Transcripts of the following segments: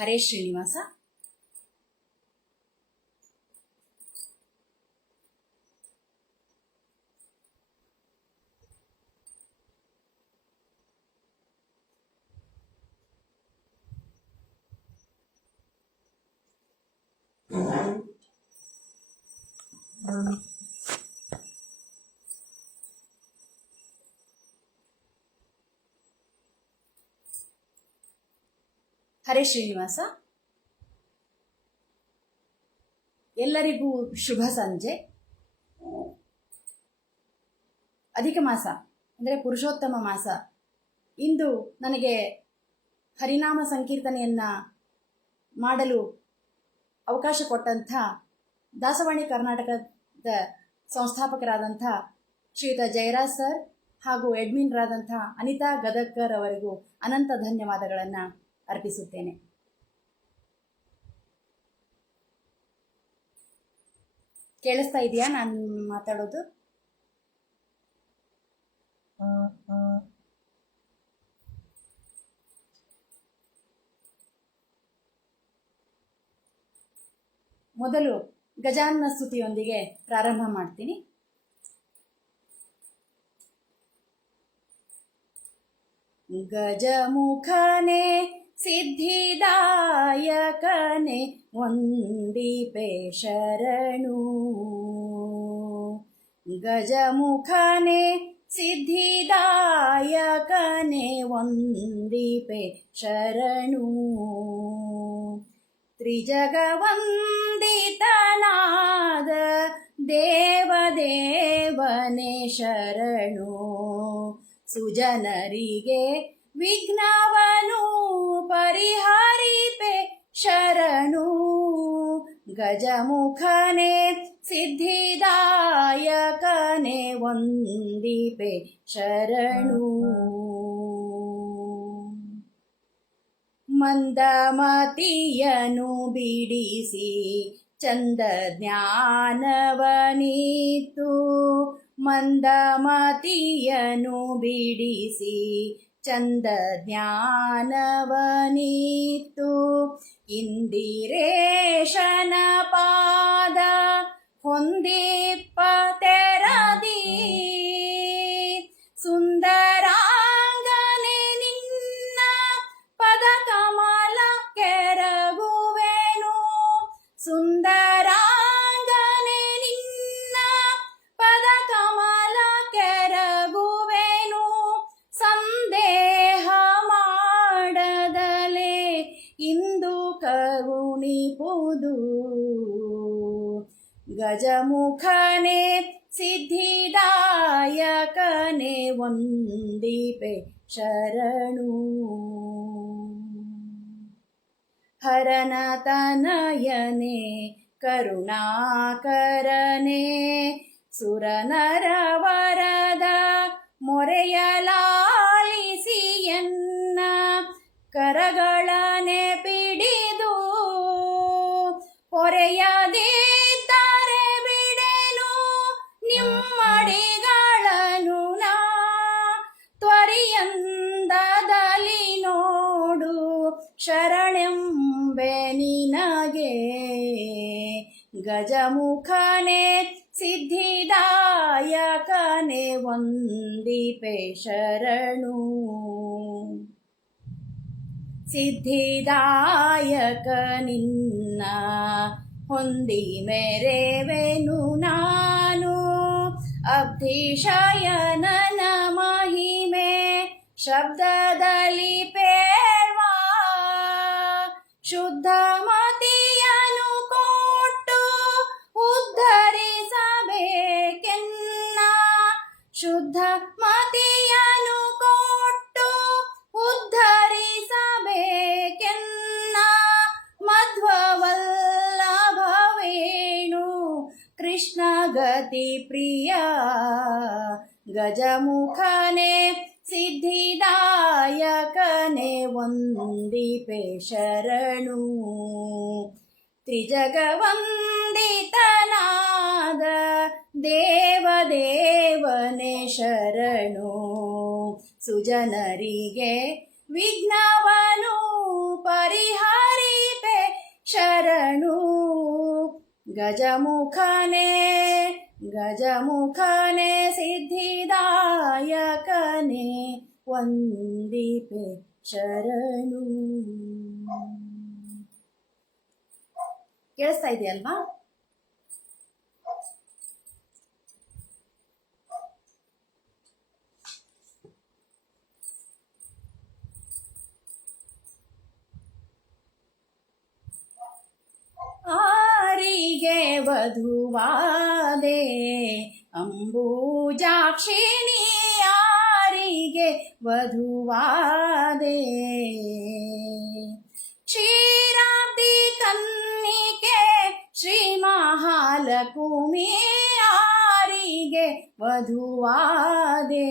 ಹರೇ ಶ್ರೀನಿವಾಸ. ಹರೇ ಶ್ರೀನಿವಾಸ. ಎಲ್ಲರಿಗೂ ಶುಭ ಸಂಜೆ. ಅಧಿಕ ಮಾಸ ಅಂದರೆ ಪುರುಷೋತ್ತಮ ಮಾಸ. ಇಂದು ನನಗೆ ಹರಿನಾಮ ಸಂಕೀರ್ತನೆಯನ್ನ ಮಾಡಲು ಅವಕಾಶ ಕೊಟ್ಟಂಥ ದಾಸವಾಣಿ ಕರ್ನಾಟಕದ ಸಂಸ್ಥಾಪಕರಾದಂಥ ಶ್ರೀಯುತ ಜಯರಾಜ್ ಸರ್ ಹಾಗೂ ಅಡ್ಮಿನ್ರಾದಂಥ ಅನಿತಾ ಗದಗ್ಕರ್ ಅವರಿಗೂ ಅನಂತ ಧನ್ಯವಾದಗಳನ್ನು ಅರ್ಪಿಸುತ್ತೇನೆ. ಕೇಳಿಸ್ತಾ ಇದೆಯಾ ನಾನು ಮಾತಾಡೋದು? ಮೊದಲು ಗಜಾನನ ಸ್ತುತಿಯೊಂದಿಗೆ ಪ್ರಾರಂಭ ಮಾಡ್ತೀನಿ. ಗಜಮುಖನೆ ಸಿದ್ಧಿದಾಯಕನೆ ವಂದಿಪೆ ಶರಣು. ಗಜಮುಖನೆ ಸಿದ್ಧಿದಾಯಕನೆ ವಂದಿಪೆ ಶರಣು. ತ್ರಿಜಗವಂದಿತನಾದ ದೇವದೇವನೇ ಶರಣು. ಸುಜನರಿಗೆ ವಿಘ್ನವನು ಪರಿಹರಿಪೆ ಶರಣು. ಗಜಮುಖನೆ ಸಿದ್ಧಿದಾಯಕನೆ ವಂದಿಪೆ ಶರಣು. ಮಂದಮತಿಯನು ಬಿಡಿಸಿ ಚಂದ ಜ್ಞಾನವನಿತ್ತು. ಮಂದಮತಿಯನು ಬಿಡಿಸಿ ಚಂದ ಜ್ಞಾನವನಿತ್ತು. ಇಂದಿರೇಶನ ಪಾದ ಹೊಂದಿಪ್ಪ ತೆರದಿ. ಸುಂದರಾಂಗನೆ ನಿನ್ನ ಪದ ಕಮಲ ಕೆರಗುವೆನು. ಸುಂದರಾಂಗನೆ ನಿನ್ನ ಪದ ಕಮಲ ಕೆರಗುವೆನು. ಸಂದೇಹ ಮಾಡದಲೆ ಇಂದು ಕರುಣಿಪುದು. ಗಜಮುಖನೆ ಸಿದ್ಧಿದಾಯಕನೆ ವಂದಿಪೆ ಶರಣು. ಹರನ ತನಯನೆ ಕರುಣಾಕರನೆ ಸುರನರ ವರದ ಮೊರೆಯಲಾಲಿಸಿಯನ್ನ ಕರಗಳನೆ ಪಿಡಿದು. ಪೊರೆಯದಿದ್ದರೆ ಬಿಡೆನು ನಿಮ್ಮಡಿಗಳನ್ನು ನಾ. ತ್ವರಿಯಂದದಲ್ಲಿ ನೋಡು ಶರಣೆಂಬೆ ನಿನಗೆ. ಗಜಮುಖನೆ ಸಿದ್ಧಿದಾಯಕನೆ ವಂದಿಪೆ ಶರಣು. ಸಿದ್ಧಿದಾಯಕ ನಿನ್ನ ಹೊಂದಿ ಮೆರೆವೆನು ನಾನು. ಅಬ್ಧಿಶಯನನ ಮಹಿಮೆ ಶಬ್ದದಲ್ಲಿ ಪೇಳ್ವಾ. ಶುದ್ಧ ಮತಿಯನು ಕೊಟ್ಟು ಉದ್ಧರಿಸಬೇಕೆನ್ನ. ಶುದ್ಧ ಮತಿಯನು ಕೊಟ್ಟು ಉದ್ಧರಿಸಬೇಕೆನ್ನ. ಮಧ್ವವಲ್ಲಭವೇಣು ಕೃಷ್ಣ ಗತಿ ಪ್ರಿಯ. ಗಜಮುಖನೆ ಸಿದ್ಧಿದಾಯಕನೆ ವಂದಿಪೆ ಶರಣು. ತ್ರಿಜಗವಂದಿತನಾದ ದೇವದೇವನೇ ಶರಣು. ಸುಜನರಿಗೆ ವಿಘ್ನವನು ಪರಿಹರಿ ಶರಣು. ಗಜಮುಖನೇ ಗಜಮುಖನೇ ಸಿದ್ಧಿದಾಯಕನೇ ವಂದಿಪೆ ಶರಣು. ಕೇಳಿಸ್ತಾ ಇದೆಯಲ್ವಾ? ಆರಿಗೆ ವಧುವಾದೆ ಅಂಬುಜಾಕ್ಷಿಣಿ, ಆರಿಗೆ ವಧುವಾದೆ. ಕ್ಷೀರಾಬ್ಧಿ ಕನ್ನಿಕೆ ಶ್ರೀ ಮಹಾಲಕ್ಷ್ಮಿ, ಆರಿಗೆ ವಧುವಾದೆ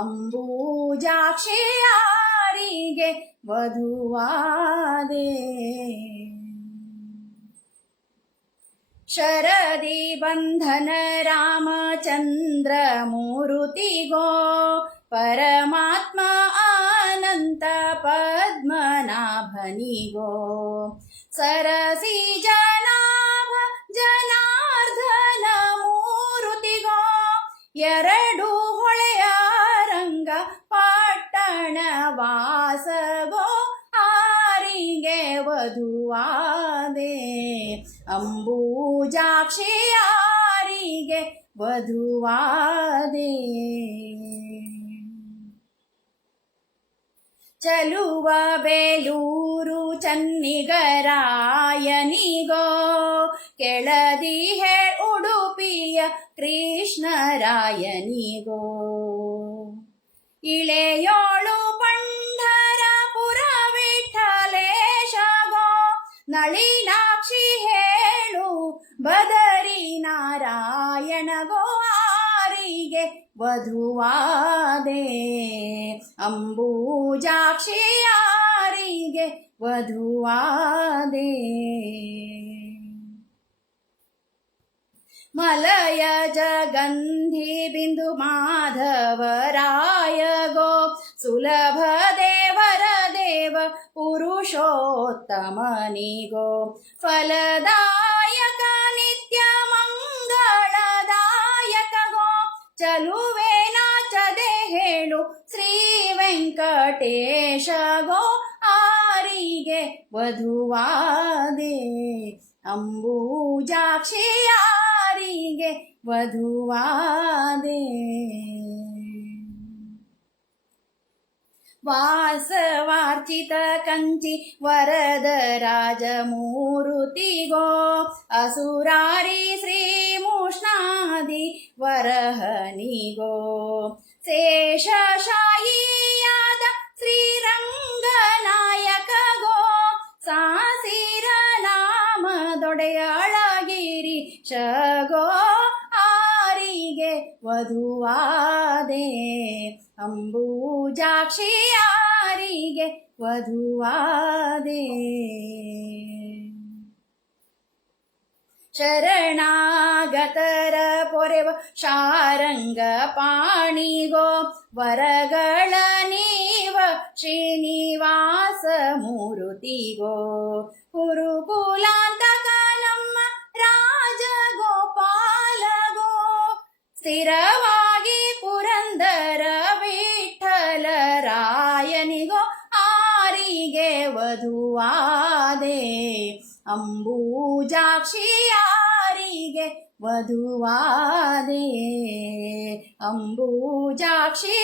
ಅಂಬುಜಾಕ್ಷಿ, ಆರಿಗೆ ವಧುವಾದೆ. ಶರದಿ ಬಂಧನ ರಾಮಚಂದ್ರ ಮೂರುತಿಗೋ, ಪರಮಾತ್ಮ ಅನಂತ ಪದ್ಮನಾಭನಿಗೋ, ಸರಸಿ ಜನಾಭ ಜನಾರ್ದನ ಮೂರುತಿಗೋ, ಎರಡು ಹೊಳೆಯ ರಂಗ ಪಟ್ಟಣ ವಾಸಗೋ, ಆರಿಗೆ ವಧುವಾದೆ ಅಂಬುಜಾಕ್ಷಿ, ಆರಿಗೆ ವಧುವಾದೆ. ಚಲುವ ಬೇಲೂರು ಚನ್ನಿಗರಾಯನಿಗೋ, ಕೆಳದಿಹೆ ಉಡುಪಿಯ ಕೃಷ್ಣರಾಯನಿಗೋ, ಇಳೆಯೋಳು ಪಂಢರಪುರ ವಿಠಲೇಶಗೋ, ನಳಿನಾಕ್ಷಿ ಹೇಳು ಬದರಿ ನಾರಾಯಣಗೋ, ಆರಿಗೆ ವಧುವಾದೆ ಅಂಬುಜಾಕ್ಷಿ, ಆರಿಗೆ ವಧುವಾದೆ. ಮಲಯ ಜಗಂಧಿ ಬಿಂದು ಮಾಧವರಾಯಗೋ, ಸುಲಭ ದೇವರ ದೇವ ಪುರುಷೋತ್ತಮನಿಗೋ, ಫಲದಾಯಕ ನಿತ್ಯ ಮಂಗಳದಾಯಕಗೋ, ಚಲುವೆ ನಾಚದೆ ಹೇಳು ಶ್ರೀ ವೆಂಕಟೇಶಗೋ, ಆರಿಗೆ ವಧುವಾದೆ ಅಂಬುಜಾಕ್ಷಿ, ಆರಿಗೆ ವಧುವಾದೆ. ವಾಸವಾರ್ಚಿತ ಕಂಚಿ ವರದ ರಾಜ ಮೂರುತಿಗೋ, ಅಸುರಾರಿ ಶ್ರೀ ಮುಷ್ಣಾದಿ ವರಹನಿಗೋ, ಶೇಷಶಾಯಿಯಾದ ಶ್ರೀರಂಗನಾಯಕಗೋ, ಸಾಸಿರ ನಾಮದೊಡೆಯಳಗಿರಿ ಶಗೋ, ಆರಿಗೆ ವಧುವಾದೆ ಅಂಬುಜಾಕ್ಷಿ, ಆರಿಗೆ ವಧುವಾದೆ. ಶರಣಾಗತರ ಪೊರೆವ ಶಾರಂಗ ಪಾಣಿಗೋ, ವರಗಳ ನೀವ ಶ್ರೀನಿವಾಸ ಮೂರುತಿಗೋ, ಕುರುಕುಲಾಂತಕ ನಮ್ಮ ರಾಜಗೋಪಾಲಗೋ, ಸ್ಥಿರವಾಗಿ ಪುರಂದರ ವಿಠಲ ರಾಯನಿಗೋ, ಆರಿಗೆ ವಧುವಾದೆ ಅಂಬುಜಾಕ್ಷಿ, ಆರಿಗೆ ವಧುವಾದೆ ಅಂಬುಜಾಕ್ಷಿ,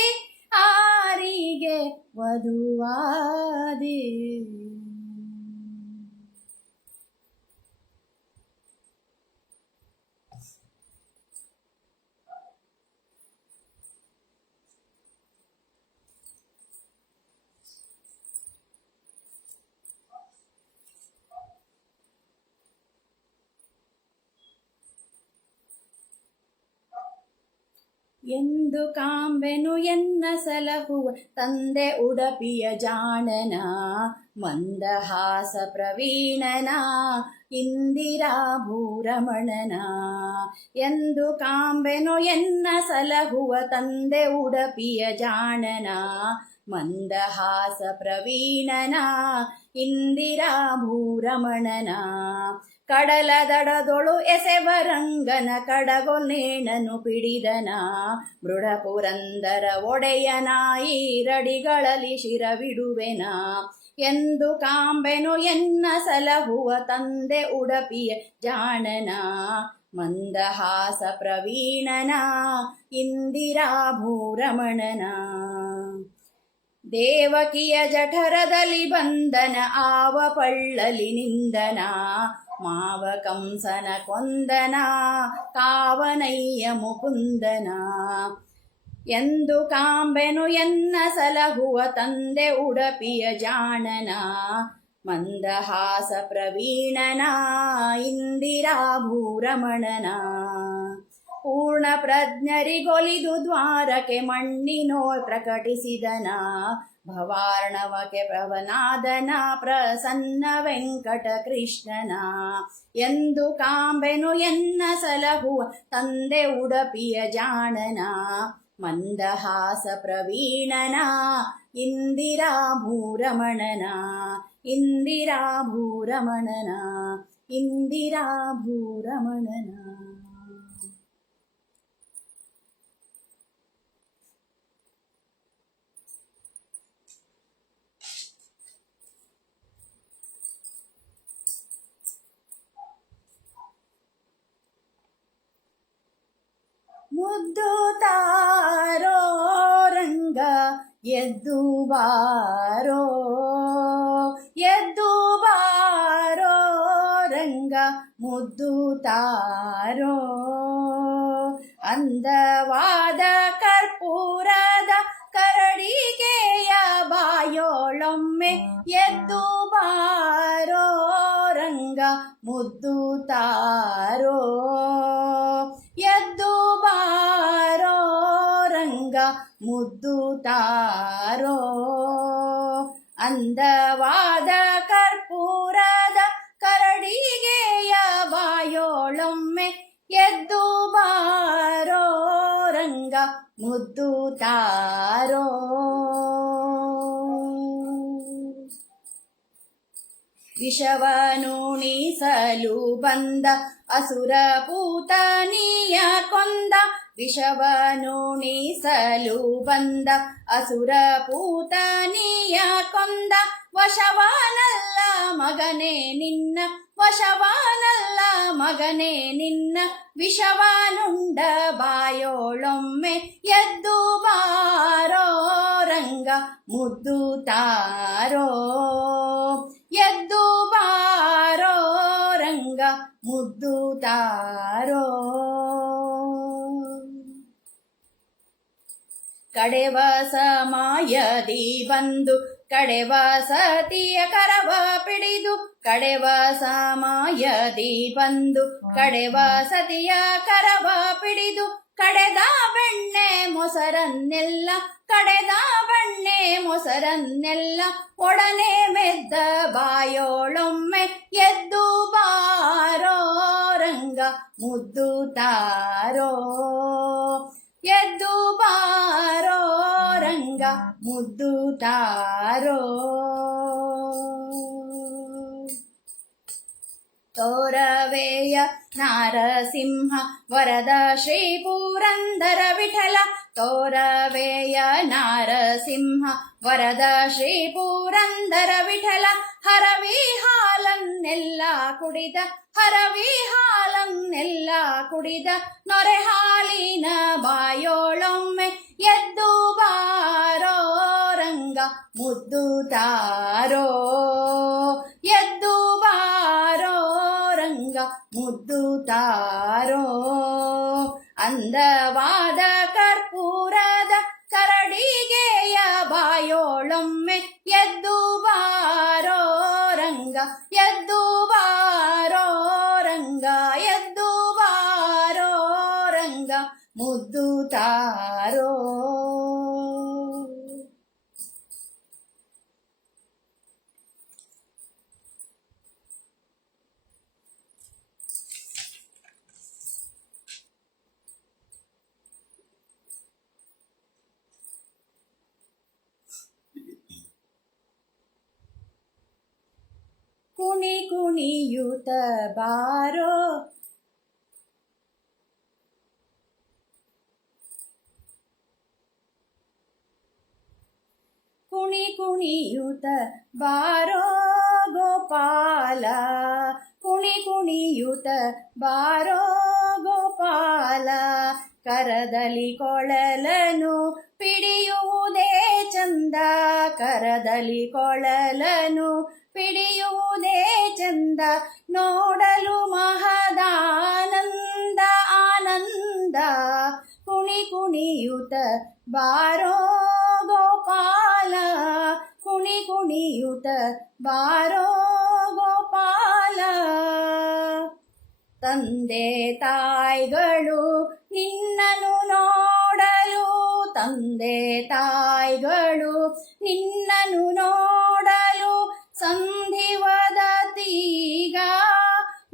ಆರಿಗೆ ವಧುವಾದೆ. ಎಂದು ಕಾಂಬೆನು ಎನ್ನ ಸಲಹುವ ತಂದೆ ಉಡಪಿಯ ಜಾಣನ, ಮಂದಹಾಸ ಪ್ರವೀಣನ ಇಂದಿರಾ ಭೂರಮಣನ. ಎಂದು ಕಾಂಬೆನು ಎನ್ನ ಸಲಹುವ ತಂದೆ ಉಡಪಿಯ ಜಾಣನ, ಮಂದಹಾಸ ಪ್ರವೀಣನ ಇಂದಿರಾಭೂರಮಣನ ಕಡಲ ದಡದೊಳು ಎಸೆವರಂಗನ ಕಡಗೊಲ್ನೇಣನು ಪಿಡಿದನ ಮೃಡ ಪುರಂದರ ಒಡೆಯನ ಈರಡಿಗಳಲ್ಲಿ ಶಿರವಿಡುವೆನ ಎಂದು ಕಾಂಬೆನು ಎನ್ನ ಸಲಹುವ ತಂದೆ ಉಡಪಿಯ ಜಾಣನ ಮಂದಹಾಸ ಪ್ರವೀಣನ ಇಂದಿರಾಭೂರಮಣನ ದೇವಕಿಯ ಜಠರದಲ್ಲಿ ಬಂದನ ಆವ ಪಳ್ಳಲಿ ನಿಂದನ ಮಾವ ಕಂಸನ ಕೊಂದನ ಕಾವನಯ್ಯ ಮುಕುಂದನ ಎಂದು ಕಾಂಬೆನು ಎನ್ನ ಸಲಹುವ ತಂದೆ ಉಡಪಿಯ ಜಾಣನ ಮಂದಹಾಸ ಪ್ರವೀಣನ ಇಂದಿರಾಭೂರಮಣನ ಪೂರ್ಣ ಪ್ರಜ್ಞರಿಗೊಲಿದು ದ್ವಾರಕ್ಕೆ ಮಣ್ಣಿನೋ ಪ್ರಕಟಿಸಿದನ ಭವಾರ್ಣವಕ್ಕೆ ಪ್ರವನಾದನ ಪ್ರಸನ್ನ ವೆಂಕಟ ಕೃಷ್ಣನ ಎಂದು ಕಾಂಬೆನು ಎನ್ನ ಸಲಹುವ ತಂದೆ ಉಡಪಿಯ ಜಾಣನ ಮಂದಹಾಸ ಪ್ರವೀಣನ ಇಂದಿರಾಭೂರಮಣನ ಇಂದಿರಾಭೂರಮಣನ ಇಂದಿರಾಭೂರಮಣನ. ಮುದ್ದು ತಾರೋ ರಂಗ ಎದ್ದು ಬಾರೋ ಎದ್ದು ಬಾರೋ ರಂಗ ಮುದ್ದು ತಾರೋ ಅಂದವಾದ ಕರ್ಪೂರದ ಕರಡಿಗೆಯ ಬಾಯೋಳೊಮ್ಮೆ ಎದ್ದು ಬಾರೋ ರಂಗ ಮುದ್ದು ತಾರೋ ಎದ್ದು ಬಾರೋ ರಂಗ ಮುದ್ದು ತಾರೋ ಅಂದವಾದ ಕರ್ಪೂರದ ಕರಡಿಗೆಯ ಬಾಯೋಳೊಮ್ಮೆ ಎದ್ದು ಬಾರೋ ರಂಗ ಮುದ್ದು ತಾರೋ ವಿಷವನುಣಿಸಲು ಬಂದ ಅಸುರ ಪೂತನಿಯ ಕೊಂದ ವಿಷವನುಣಿಸಲು ಬಂದ ಅಸುರ ಪೂತನಿಯ ಕೊಂದ ವಶವಾನಲ್ಲ ಮಗನೇ ನಿನ್ನ ವಶವಾನಲ್ಲ ಮಗನೇ ನಿನ್ನ ವಿಷವಾನುಂಡ ಬಾಯೋಳೊಮ್ಮೆ ಎದ್ದು ಬಾರೋ ರಂಗ ಮುದ್ದು ತಾರೋ ಎದ್ದು ಬಾರೋ ರಂಗ ಮುದ್ದು ತಾರೋ ಕಡೆವ ಸಮಯದಿ ಬಂದು ಕಡೆವ ಸತಿಯ ಕರವ ಪಿಡಿದು ಕಡೆವ ಸಮಯದಿ ಬಂದು ಕಡೆವ ಸತಿಯ ಕರವ ಪಿಡಿದು ಕಡೆದ ಬೆಣ್ಣೆ ಮೊಸರನ್ನೆಲ್ಲ ಕಡೆದ ಬೆಣ್ಣೆ ಮೊಸರನ್ನೆಲ್ಲ ಒಡನೆ ಮೆದ್ದ ಬಾಯೋಳೊಮ್ಮೆ ಎದ್ದು ಬಾರೋ ರಂಗ ಮುದ್ದು ತಾರೋ ಎದ್ದು ಬಾರೋ ರಂಗ ಮುದ್ದು ತಾರೋ ತೋರವೇಯ ನಾರಸಿಂಹ ವರದ ಶ್ರೀ ಪುರಂದರ ವಿಠಲ ತೋರವೇಯ ನಾರಸಿಂಹ ವರದ ಶ್ರೀ ಪುರಂದರ ವಿಠಲ ಹರವಿ ಹಾಲನ್ನೆಲ್ಲ ಕುಡಿದ ಹರವಿ ಹಾಲನ್ನೆಲ್ಲ ಕುಡಿದ ನೊರೆ ಹಾಲಿನ ಬಾಯೋಳೊಮ್ಮೆ ಎದ್ದು ಬಾರೋ ರಂಗ ಮುದ್ದು ತಾರೋ ಎದ್ದು ಬಾರೋ ರಂಗ ಮುದ್ದು ತಾರೋ ಅಂದವಾದ ಕರ್ಪೂರದ ಕರಡಿಗೆಯ ಬಾಯೋಳೊಮ್ಮೆ ಎದ್ದು ಬಾರೋ ರಂಗ ಎದ್ದು ಬಾರೋ ರಂಗ ಎದ್ದು ಬಾರೋ ರಂಗ ಮುದ್ದು ತಾರೋ ಕುಣಿಯುತ ಬಾರೋ. ಕುಣಿಯುತ ಬಾರೋ ಗೋಪಾಲ, ಕುಣಿಯುತ ಬಾರೋ ಗೋಪಾಲ. ಕರದಲ್ಲಿ ಕೊಳಲನು ಪಿಡಿಯುವುದೇ ಚಂದ, ಕರದಲ್ಲಿ ಕೊಳಲನು ಪಿಡಿಯುವುದೇ ಚಂದ. ನೋಡಲು ಮಹದಾನಂದ ಆನಂದ. ಕುಣಿಯುತ ಬಾರೋ ಗೋಪಾಲ, ಕುಣಿಯುತ ಬಾರೋ ಗೋಪಾಲ. ತಂದೆ ತಾಯಿಗಳು ನಿನ್ನನ್ನು ನೋಡಲು, ತಂದೆ ತಾಯಿಗಳು ನಿನ್ನನ್ನು ನೋಡಲು ಸಂಧಿವದತೀಗ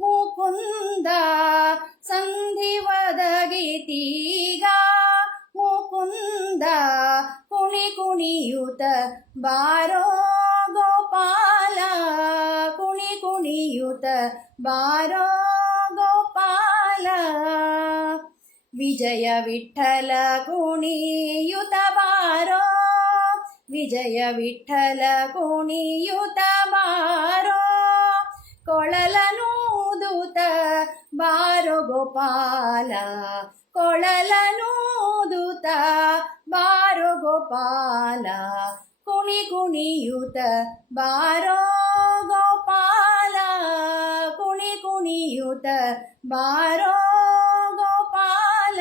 ಮುಕುಂದ, ಸಂಧಿವದಗಿತೀಗ ಮುಕುಂದ. ಕುಣಿಯುತ ಬಾರೋ ಗೋಪಾಲ, ಕುಣಿಯುತ ಬಾರೋ ಗೋಪಾಲ. ವಿಜಯ ವಿಠಲ ಕುಣಿಯುತ ಬಾರೋ, ವಿಜಯ ವಿಠಲ ಕುಣಿಯುತ ಬಾರೋ. ಕೊಳಲನೂದುತ ಬಾರೋ ಗೋಪಾಲ, ಕೊಳಲನೂದುತ ಬಾರೋ ಗೋಪಾಲ. ಕುಣಿಯುತ ಬಾರೋ ಗೋಪಾಲ, ಕುಣಿಯುತ ಬಾರೋ ಗೋಪಾಲ.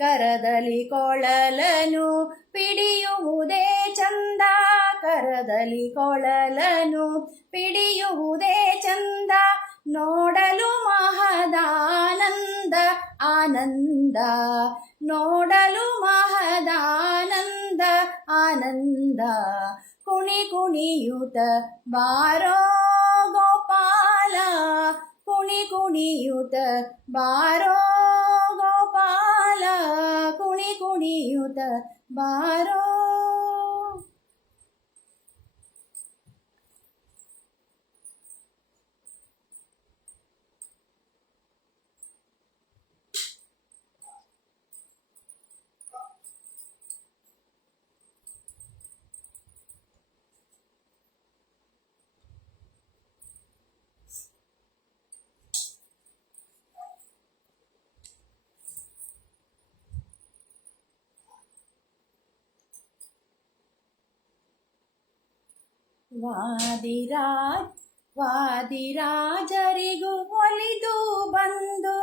ಕರದಲ್ಲಿ ಕೊಳಲನು ಪಿಡಿಯುವುದೇ ಚಂದ, ಕರದಲ್ಲಿ ಕೊಳಲನು ಪಿಡಿಯುವುದೇ ಚಂದ. ನೋಡಲು ಮಹದಾನಂದ ಆನಂದ, ನೋಡಲು ಮಹದಾನಂದ ಆನಂದ. ಕುಣಿಯುತ ಬಾರೋ ಗೋಪಾಲ, ಕುಣಿಯುತ ಬಾರೋ ಗೋಪಾಲ, ಕುಣಿಯುತ ಬಾರೋ. ವಾದಿರಾಜರಿಗೂ ಒಲಿದು ಬಂದು,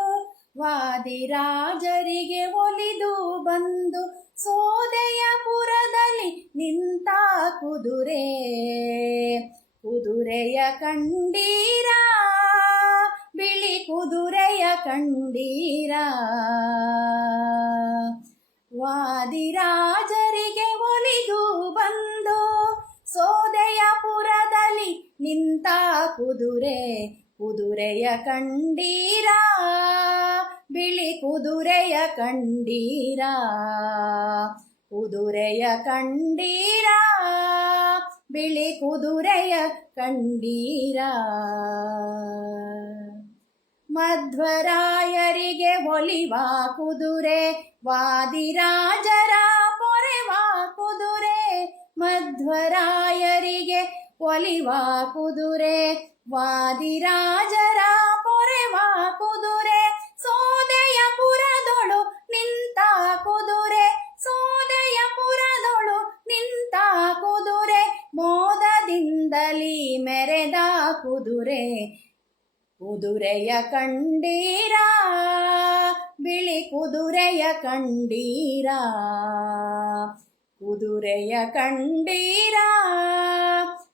ವಾದಿರಾಜರಿಗೆ ಒಲಿದು ಬಂದು. ಸೋದೆಯ ಪುರದಲ್ಲಿ ನಿಂತ ಕುದುರೆ, ಕುದುರೆಯ ಕಂಡೀರ, ಬಿಳಿ ಕುದುರೆಯ ಕಂಡೀರ. ವಾದಿರಾಜರಿಗೆ ಒಲಿದು ಬಂದು ಸೋದೆಯ ಪುರದಲ್ಲಿ ನಿಂತ ಕುದುರೆ, ಕುದುರೆಯ ಕಂಡೀರ, ಬಿಳಿ ಕುದುರೆಯ ಕಂಡೀರ, ಕುದುರೆಯ ಕಂಡೀರ, ಬಿಳಿ ಕುದುರೆಯ ಕಂಡೀರ. ಮಧ್ವರಾಯರಿಗೆ ಒಲಿವ ಕುದುರೆ, ವಾದಿರಾಜರ ಪೊರೆವ ಕುದುರೆ. ಮಧ್ವರಾಯರಿಗೆ ಒಲಿವ ಕುದುರೆ, ವಾದಿರಾಜರ ಪೊರೆವ ಕುದುರೆ. ಸೋದೆಯ ಪುರದೊಳು ನಿಂತ ಕುದುರೆ, ಸೋದೆಯ ಪುರದೊಳು ನಿಂತ ಕುದುರೆ. ಮೋದದಿಂದಲೀ ಮೆರೆದ ಕುದುರೆ, ಕುದುರೆಯ ಕಂಡೀರ, ಬಿಳಿ ಕುದುರೆಯ ಕಂಡೀರ, ಕುದುರೆಯ ಕಂಡೀರ,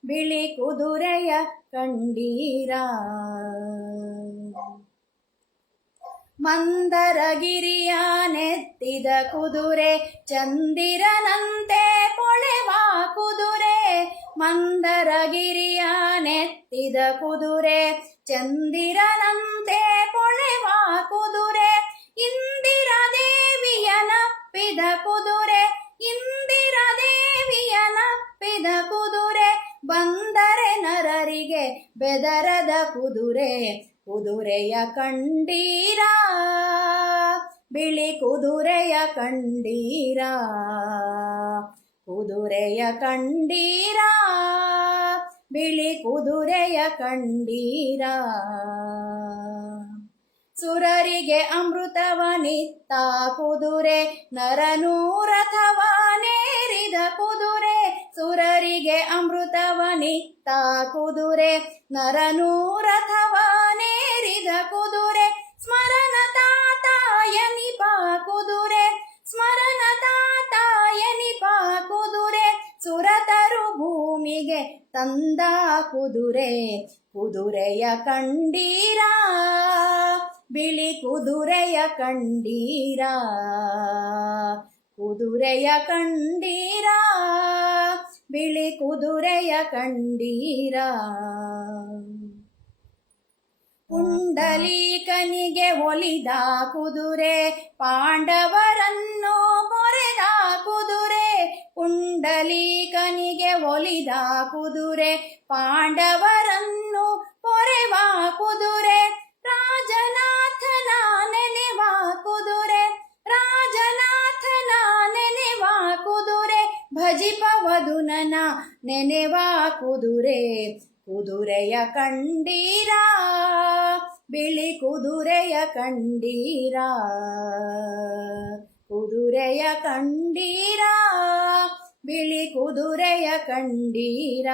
ಬಿಳಿ ಕುದುರೆಯ ಕಂಡೀರ. ಮಂದರಗಿರಿಯ ನೆತ್ತಿದ ಕುದುರೆ, ಚಂದಿರನಂತೆ ಪೊಳೆವ ಕುದುರೆ. ಮಂದರಗಿರಿಯ ನೆತ್ತಿದ ಕುದುರೆ, ಚಂದಿರನಂತೆ ಪೊಳೆವ ಕುದುರೆ. ಇಂದಿರಾ ದೇವಿಯ ನಪ್ಪಿದ ಕುದುರೆ, ಇಂದಿರಾ ದೇವಿಯ ನಪ್ಪಿದ ಕುದುರೆ. ಬಂದರೆ ನರರಿಗೆ ಬೆದರದ ಕುದುರೆ ಕುದುರೆಯ ಕಂಡೀರ ಬಿಳಿ ಕುದುರೆಯ ಕಂಡೀರ ಕುದುರೆಯ ಕಂಡೀರ ಬಿಳಿ ಕುದುರೆಯ ಕಂಡೀರ ಸುರರಿಗೆ ಅಮೃತವನಿತ್ತ ಕುದುರೆ ನರನೂ ರಥವನೇರಿದ ಕುದುರೆ ಸುರರಿಗೆ ಅಮೃತವನಿತ್ತ ಕುದುರೆ ನರನೂ ರಥವನೇರಿದ ಕುದುರೆ ಸ್ಮರಣ ತಾತಾಯನಿಪ ಕುದುರೆ ಸ್ಮರಣ ತಾತಾಯನಿಪ ಕುದುರೆ ಸುರತರು ಭೂಮಿಗೆ ತಂದ ಕುದುರೆ ಕುದುರೆಯ ಕಂಡೀರ ಬಿಳಿ ಕುದುರೆಯ ಕಂಡೀರ ಕುದುರೆಯ ಕಂಡೀರ ಬಿಳಿ ಕುದುರೆಯ ಕಂಡೀರ ಪುಂಡಲೀಕನಿಗೆ ಒಲಿದ ಕುದುರೆ ಪಾಂಡವರನ್ನು ಮೊರೆದ ಕುದುರೆ ಪುಂಡಲೀಕನಿಗೆ ಒಲಿದ ಕುದುರೆ ಪಾಂಡವರನ್ನು ಪೊರೆವ ಕುದುರೆ ರಾಜನಾಥನ ನೆನೆವ ಕುದುರೆ ರಾಜನಾಥನ ನೆನೆವ ಕುದುರೆ ಭಜಿಪವದುನನ ನೆನೆವ ಕುದುರೆ ಕುದುರೆಯ ಕಂಡೀರ ಬಿಳಿ ಕುದುರೆಯ ಕಂಡೀರ ಕುದುರೆಯ ಕಂಡೀರ ಬಿಳಿ ಕುದುರೆಯ ಕಂಡೀರ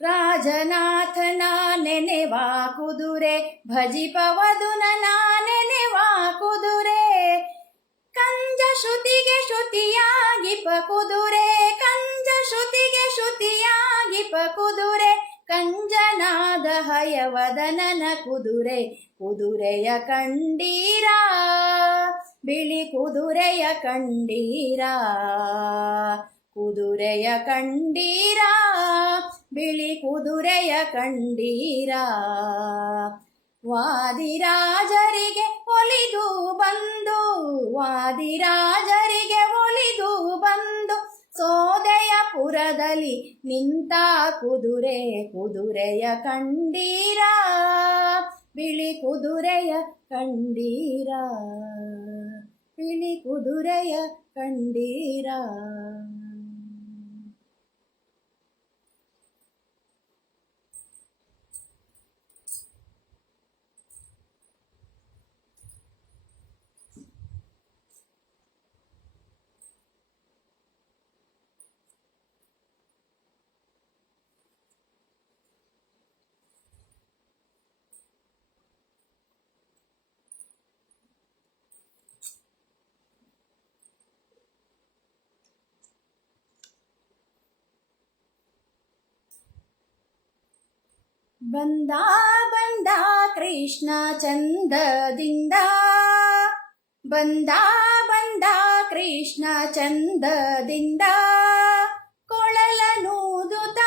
ರಾಜನಾಥನ ನೆನೆವ ಕುದುರೆ ಭಜಿಪವದುನನ ನೆನೆವ ಕುದುರೆ ಕಂಜ ಶ್ರುತಿಗೆ ಶ್ರುತಿಯಾಗಿಪ ಕುದುರೆ ಕಂಜ ಶ್ರುತಿಗೆ ಶ್ರುತಿಯಾಗಿಪ ಕುದುರೆ ಕಂಜನಾದ ಹಯವದನನ ಕುದುರೆ ಕುದುರೆಯ ಕಂಡೀರ ಬಿಳಿ ಕುದುರೆಯ ಕಂಡೀರ ಕುದುರೆಯ ಕಂಡೀರ ಬಿಳಿ ಕುದುರೆಯ ಕಂಡೀರ ವಾದಿರಾಜರಿಗೆ ಒಲಿದು ಬಂದು ವಾದಿರಾಜರಿಗೆ ಒಲಿದು ಬಂದು ಸೋದೆಯಪುರದಲ್ಲಿ ನಿಂತ ಕುದುರೆ ಕುದುರೆಯ ಕಂಡೀರ ಬಿಳಿ ಕುದುರೆಯ ಕಂಡೀರ ಬಿಳಿ ಕುದುರೆಯ ಕಂಡೀರ ಬಂದ ಬಂದ ಕೃಷ್ಣ ಚಂದದಿಂದ ಬಂದ ಬಂದ ಕೃಷ್ಣ ಚಂದದಿಂದ ಕೊಳಲನೂದುತ್ತ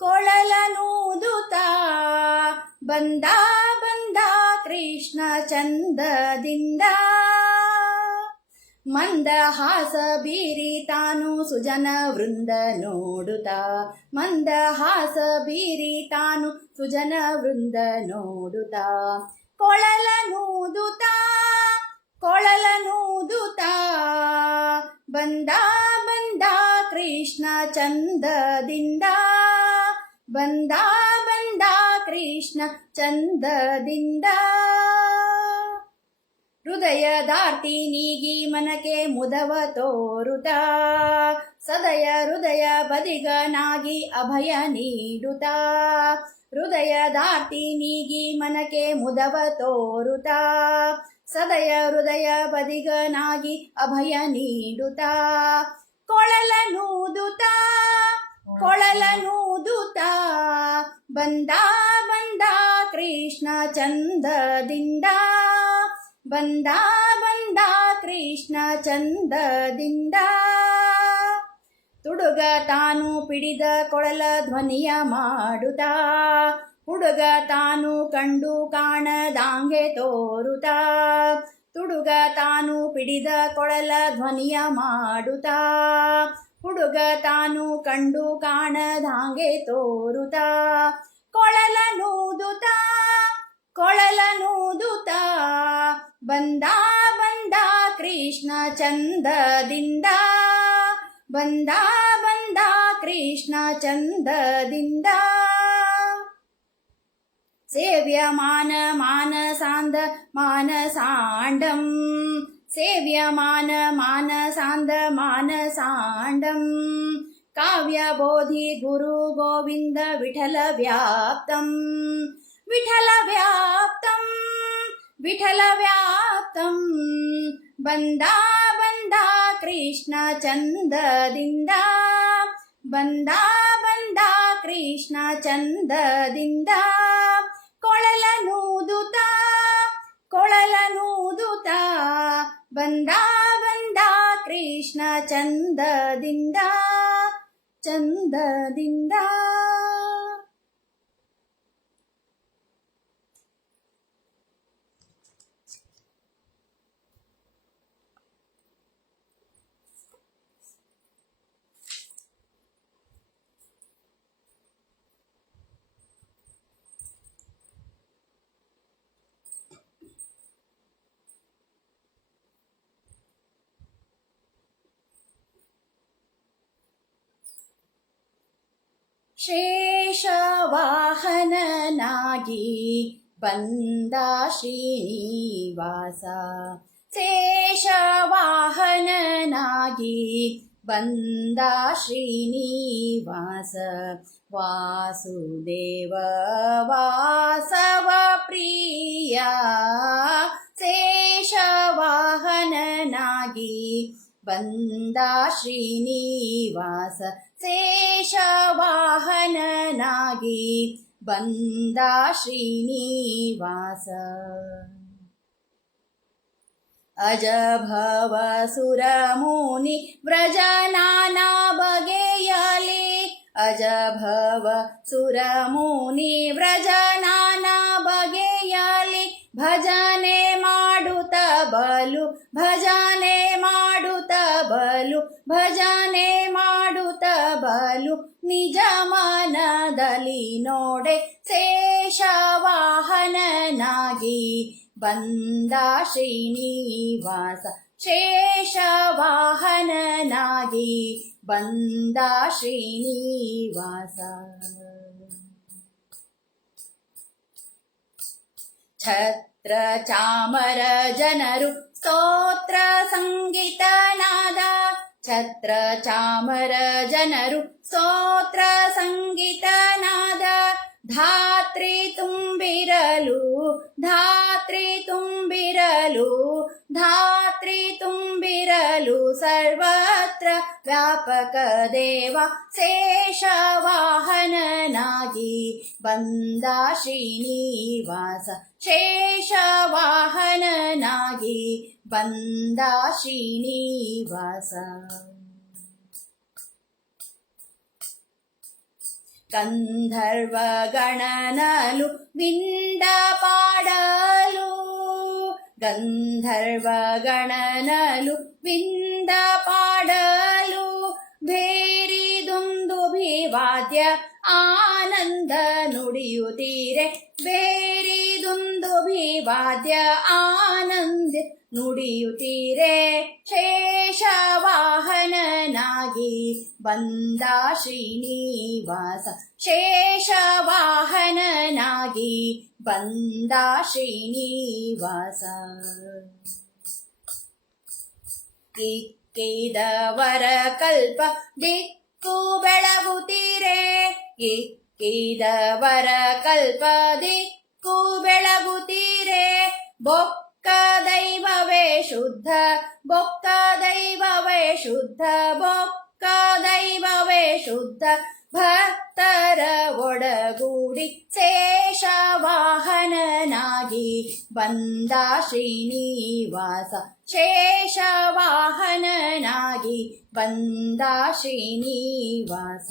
ಕೊಳಲನೂದುತ್ತ ಬಂದ ಬಂದ ಕೃಷ್ಣ ಚಂದದಿಂದ ಮಂದಹಾಸ ಬೀರಿ ತಾನು ಸುಜನ ವೃಂದ ನೋಡುತ್ತಾ ಮಂದಹಾಸ ಬೀರಿ ತಾನು ಸುಜನ ವೃಂದ ನೋಡುತ್ತಾ ಕೊಳಲನೂದುತ್ತಾ ಕೊಳಲನೂದುತ್ತಾ ಬಂದ ಬಂದ ಕೃಷ್ಣ ಚಂದದಿಂದ ಬಂದ ಬಂದ ಕೃಷ್ಣ ಚಂದದಿಂದ ಹೃದಯದಾರ್ತಿ ನೀಗಿ ಮನಕ್ಕೆ ಮುದವ ತೋರುತ್ತಾ ಸದಯ ಹೃದಯ ಬದಿಗನಾಗಿ ಅಭಯ ನೀಡುತ್ತಾ ಹೃದಯದಾರ್ತಿ ನೀಗಿ ಮನಕ್ಕೆ ಮುದವ ತೋರುತ್ತಾ ಸದಯ ಹೃದಯ ಬದಿಗನಾಗಿ ಅಭಯ ನೀಡುತ್ತಾ ಕೊಳಲನೂದುತ್ತಾ ಕೊಳಲನೂದುತ್ತಾ ಬಂದ ಬಂದ ಕೃಷ್ಣ ಚಂದದಿಂದ ಬಂದ ಬಂದ ಕೃಷ್ಣ ಚಂದದಿಂದ ತುಡುಗ ತಾನು ಪಿಡಿದ ಕೊಳಲ ಧ್ವನಿಯ ಮಾಡುತ್ತಾ ಹುಡುಗ ತಾನು ಕಂಡು ಕಾಣದಾಂಗೆ ತೋರುತ್ತಾ ತುಡುಗ ತಾನು ಪಿಡಿದ ಕೊಳಲ ಧ್ವನಿಯ ಮಾಡುತ್ತಾ ಹುಡುಗ ತಾನು ಕಂಡು ಕಾಣದಾಂಗೆ ತೋರುತ್ತಾ ಕೊಳಲನೂದುತ್ತಾ ಬಂದ ಕೃಷ್ಣ ಚಂದದಿಂದ ಬಂದ ಕೃಷ್ಣ ಚಂದದಿಂದ ಸೇವ್ಯಮಾನ ಮಾನಸಾಂದ ಮಾನಸಾಂಡಂ ಸೇವ್ಯಮಾನ ಮಾನಸಾಂದ ಮಾನಸಾಂಡಂ ಕಾವ್ಯಬೋಧಿ ಗುರು ಗೋವಿಂದ ವಿಠಲ ವ್ಯಾಪ್ತಂ ಬಂದ ಕೃಷ್ಣ ಚಂದದಿಂದ ಬಂದ ಕೃಷ್ಣ ಚಂದದಿಂದ ಕೊಳಲನೂದುತ್ತಾ ಬಂದ ಕೃಷ್ಣ ಚಂದದಿಂದ ಶೇಷವಾಹನನಾಗಿ ಬಂದ ಶ್ರೀನಿವಾಸ ಶೇಷವಾಹನನಾಗಿ ಬಂದ ಶ್ರೀನಿವಾಸ ವಾಸುದೇವ ವಾಸವ ಪ್ರಿಯ ಶೇಷವಾಹನನಾಗಿ ಬಂದ ಶ್ರೀನಿವಾಸ ಶೇಷವಾಹನನಾಗಿ ಬಂದ ಶ್ರೀನಿವಾಸ ಅಜಭವ ಸುರಮುನಿ ವ್ರಜ ನಾನಾ ಬಗೆಯಲಿ ಅಜಭವ ಸುರಮುನಿ ವ್ರಜ ನಾನಾ ಬಗೆಯಲಿ ಭಜನೆ ಮಾಡುತ್ತ ಬಲು ಭಜನೆ ಮಾಡುತ್ತ ನಿಜ ಮನದಲ್ಲಿ ನೋಡೆ ಶೇಷವಾಹನನಾಗಿ ಬಂದ ಶ್ರೀನಿವಾಸ ಶೇಷವಾಹನನಾಗಿ ಬಂದ ಶ್ರೀನಿವಾಸ ಛತ್ರ ಚಾಮರ ಜನರು ಸ್ತೋತ್ರ ಸಂಗೀತನಾದ ಛತ್ರ ಚಾಮರ ಜನರು ಸ್ತೋತ್ರ ಸಂಗೀತನಾದ ಧಾತ್ರಿ ತುಂಬಿರಲು ಸರ್ವತ್ರ ವ್ಯಾಪಕ ದೇವ ಶೇಷವಾಹನನಾಗಿ ಬಂದ ಶ್ರೀನಿವಾಸ ಶೇಷವಾಹನನಾಗಿ ಬಂದ ಶ್ರೀನಿವಾಸ ಗಂಧರ್ವ ಗಣನಲು ವಿಂದ ಪಾಡಲು ಗಂಧರ್ವ ಗಣನಲು ವಿಂದ ಪಾಡಲು ಬೇರಿದುಂದುಭಿವಾದ್ಯ ಆನಂದ ನುಡಿಯುತ್ತೀರೆ ಬೇರಿದುಂದುಭಿವಾದ್ಯ ಆನಂದ ನುಡಿಯುತ್ತೀರೆ ಶೇಷವಾಹನನಾಗಿ ಬಂದ ಶ್ರೀನಿವಾಸ ಶೇಷವಾಹನನಾಗಿ ಬಂದ ಶ್ರೀನಿವಾಸ ಇಕ್ಕಿದವರ ಕಲ್ಪ ದಿಕ್ಕು ಬೆಳಗುತ್ತೀರೆ ಇಕ್ಕಿದವರ ಕಲ್ಪ ದಿಕ್ಕು ಬೆಳಗುತ್ತೀರೆ ಬೊಕ್ಕ ದೈವವೇ ಶುದ್ಧ ಬೊಕ್ಕ ದೈವವೇ ಶುದ್ಧ ಭಕ್ತರ ಒಡಗೂಡಿ ಶೇಷವಾಹನನಾಗಿ ಬಂದ ಶ್ರೀನಿವಾಸ ಶೇಷವಾಹನನಾಗಿ ಬಂದ ಶ್ರೀನಿವಾಸ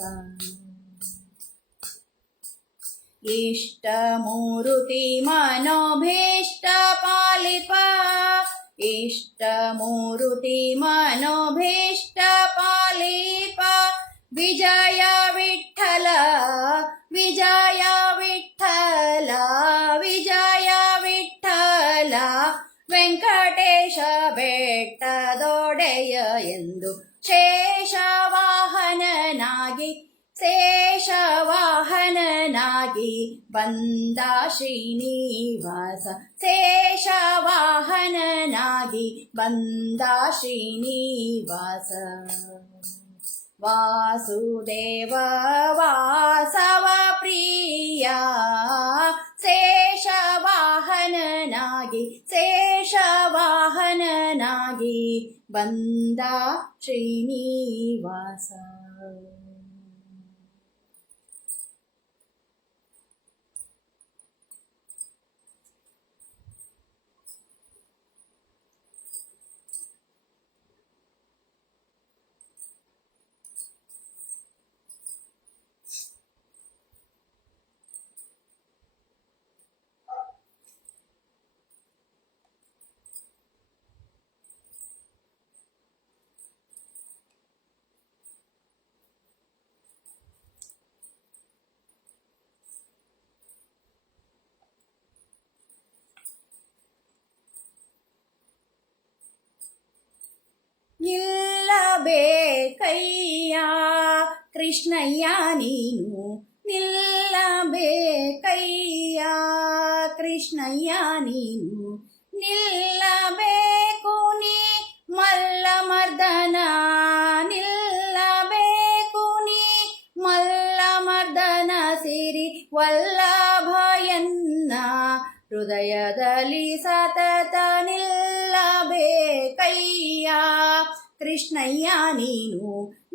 ಇಷ್ಟಮೂರುತಿ ಮನೋಭೀಷ್ಟ ಪಾಲಿಪ ಇಷ್ಟಮೂರುತಿ ಮನೋಭೀಷ್ಟ ಪಾಲಿಪ ದೊರೆಯ ಎಂದು ಶೇಷವಾಹನನಾಗಿ ಬಂದ ಶ್ರೀನಿವಾಸ. ಶೇಷವಾಹನನಾಗಿ ಬಂದ ಶ್ರೀನಿವಾಸ. ವಾಸುದೇವ ವಾಸವ ಪ್ರಿಯ ಶೇಷವಾಹನನಾಗಿ ಬಂದ ಶ್ರೀನಿವಾಸ. ನಿಲ್ಲಬೇಕಯ್ಯ ಕೃಷ್ಣಯ್ಯ ನೀನು, ನಿಲ್ಲಬೇಕಯ್ಯ ಕೃಷ್ಣಯ್ಯ ನೀನು, ನಿಲ್ಲಬೇಕು ನೀ ಮಲ್ಲಮರ್ದನ, ನಿಲ್ಲಬೇಕು ನೀ ಮಲ್ಲಮರ್ದನ ಸಿರಿ ವಲ್ಲಭಯನ್ನ ಹೃದಯದಲ್ಲಿ ಸತತ ನಿಲ್ಲಬೇಕಯ್ಯ ಕೃಷ್ಣಯ್ಯ ನೀನು,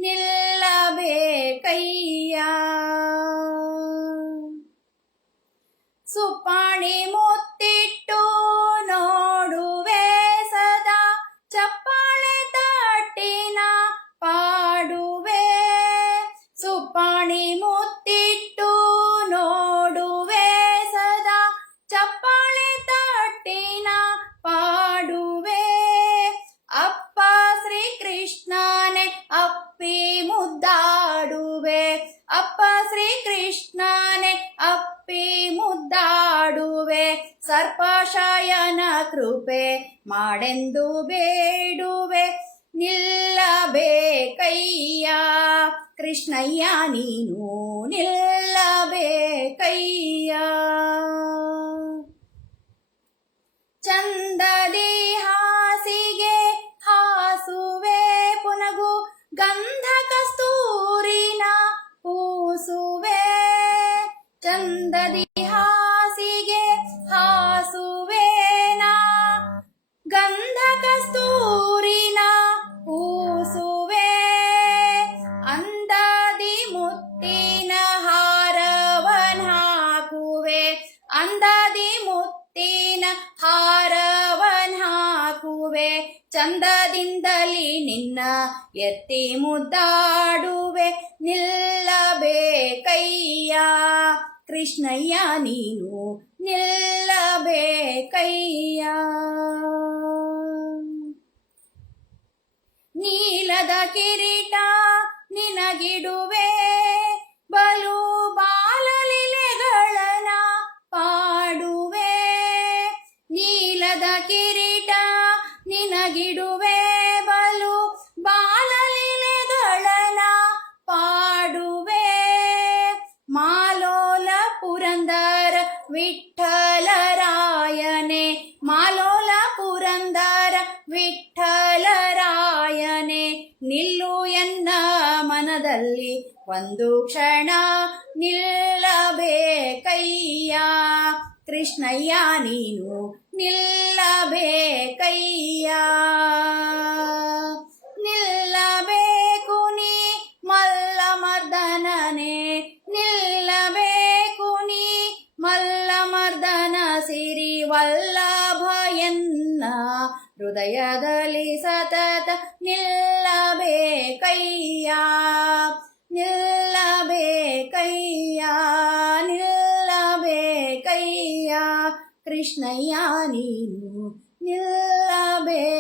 ನಿಲ್ಲಬೇಕಯ್ಯ. ಸುಪಾಣಿ ಮುತ್ತಿಟ್ಟು ನೋಡುವೆ ಸದಾ, ಚಪ್ಪಾಳೆ ತಟ್ಟಿನ ಪಾಡುವೆ. ಸುಪಾಣಿ ಮುತ್ತಿಟ್ಟು ನೋಡುವೆ ಸದಾ, ಚಪ್ಪಾಳೆ ತಟ್ಟಿನ ಪಾಡುವೆ. ಅಪ್ಪ ಶ್ರೀಕೃಷ್ಣನೇ ಅಪ್ಪಿ ಮುದ್ದಾಡುವೆ, ಅಪ್ಪ ಶ್ರೀಕೃಷ್ಣನೇ ಅಪ್ಪಿ ಮುದ್ದಾಡುವೆ. ಸರ್ಪಶಯನ ಕೃಪೆ ಮಾಡೆಂದು ಬೇಡುವೆ, ನಿಲ್ಲಬೇಕಯ್ಯ ಕೃಷ್ಣಯ್ಯ ನೀನು, ನಿಲ್ಲಬೇಕಯ್ಯ. ಚಂದದಿ ಹಾಸಿಗೆ ಹಾಸುವೆ ಪುನಗು, ಗಂಧ ಕಸ್ತೂರಿನ ಪೂಸುವೆ. ಚಂದದಿ ಹಾಸಿಗೆ ಹಾಸುವೇನ, ಗಂಧ ಕಸ್ತೂರಿನ ಪೂಸುವೆ. ಅಂದಾದಿ ಮುತ್ತಿನ ಹಾರವನ್ ಹಾಕುವೆ, ಅಂದಾದಿ ಮುತ್ತಿನ ಹಾರವನ್ ಹಾಕುವೆ. ಚಂದದಿಂದಲಿ ನಿನ್ನ ಎತ್ತಿ ಮುದ್ದಾಡುವೆ, ನಿಲ್ಲಬೇಕಯ್ಯ ಕೃಷ್ಣಯ್ಯ ನೀನು, ನಿಲ್ಲಬೇಕಯ್ಯ. ನೀಲದ ಕಿರೀಟ ನಿನಗಿಡುವೆ, ಬಲು ಬಾಲಲೀಲೆಗಳನ ಪಾಡುವೆ. ನೀಲದ ಕಿರೀಟ ನಿನಗಿಡುವೆ, ಬಲು ಬಾಲಲೀಲೆಗಳನ ಪಾಡುವೆ. ಮಾಲೋಲ ಪುರಂದರ ವಿಠ್ಠಲರಾಯನೇ, ಮಾಲೋಲ ಪುರಂದರ ವಿಠ್ಠಲರಾಯನೇ. ನಿಲ್ಲು ಎನ್ನ ಮನದಲ್ಲಿ ಒಂದು ಕ್ಷಣ, ನಿಲ್ಲಬೇಕಯ್ಯ ಕೃಷ್ಣಯ್ಯ ನೀನು, ನಿಲ್ಲಬೇಕಯ್ಯ. ನಿಲ್ಲಬೇಕು ನೀ ಮಲ್ಲಮರ್ದನನೇ, ನಿಲ್ಲಬೇಕು ನೀ ಮಲ್ಲಮರ್ದನ ಸಿರಿ ವಲ್ಲಭಯನ್ನ ಹೃದಯದಲ್ಲಿ ಸತತ ನಿಲ್ಲಬೇಕಯ್ಯ, ನಿಲ್ಲಬೇಕಯ್ಯ, ನಿಲ್ಲಬೇಕಯ್ಯ ಕೃಷ್ಣಯ್ಯ ನೀನು, ನಿಲ್ಲಬೇಕಯ್ಯ.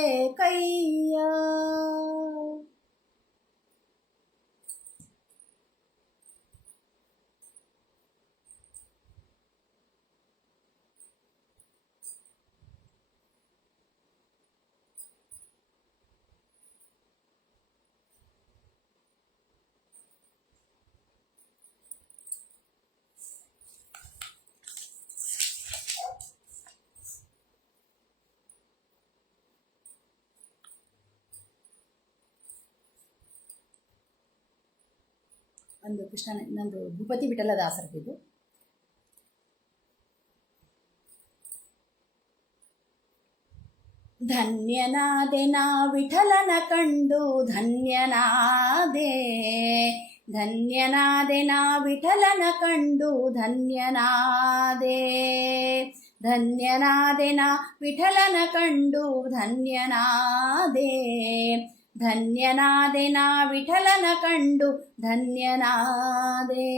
ಒಂದು ಇನ್ನೊಂದು ಭೂಪತಿ ವಿಠಲದಾಸರದ್ದು. ಧನ್ಯನಾದೆ ನಾ ವಿಠಲನ ಕಂಡು ಧನ್ಯನಾದೆ, ಧನ್ಯನಾದೆ ನಾ ವಿಠಲನ ಕಂಡು ಧನ್ಯನಾದೆ, ಧನ್ಯನಾದೆ ನಾ ವಿಠಲನ ಕಂಡು ಧನ್ಯನಾದೆ, ಧನ್ಯನಾದೆ ನಾ ವಿಠಲನ ಕಂಡು ಧನ್ಯನಾದೆ.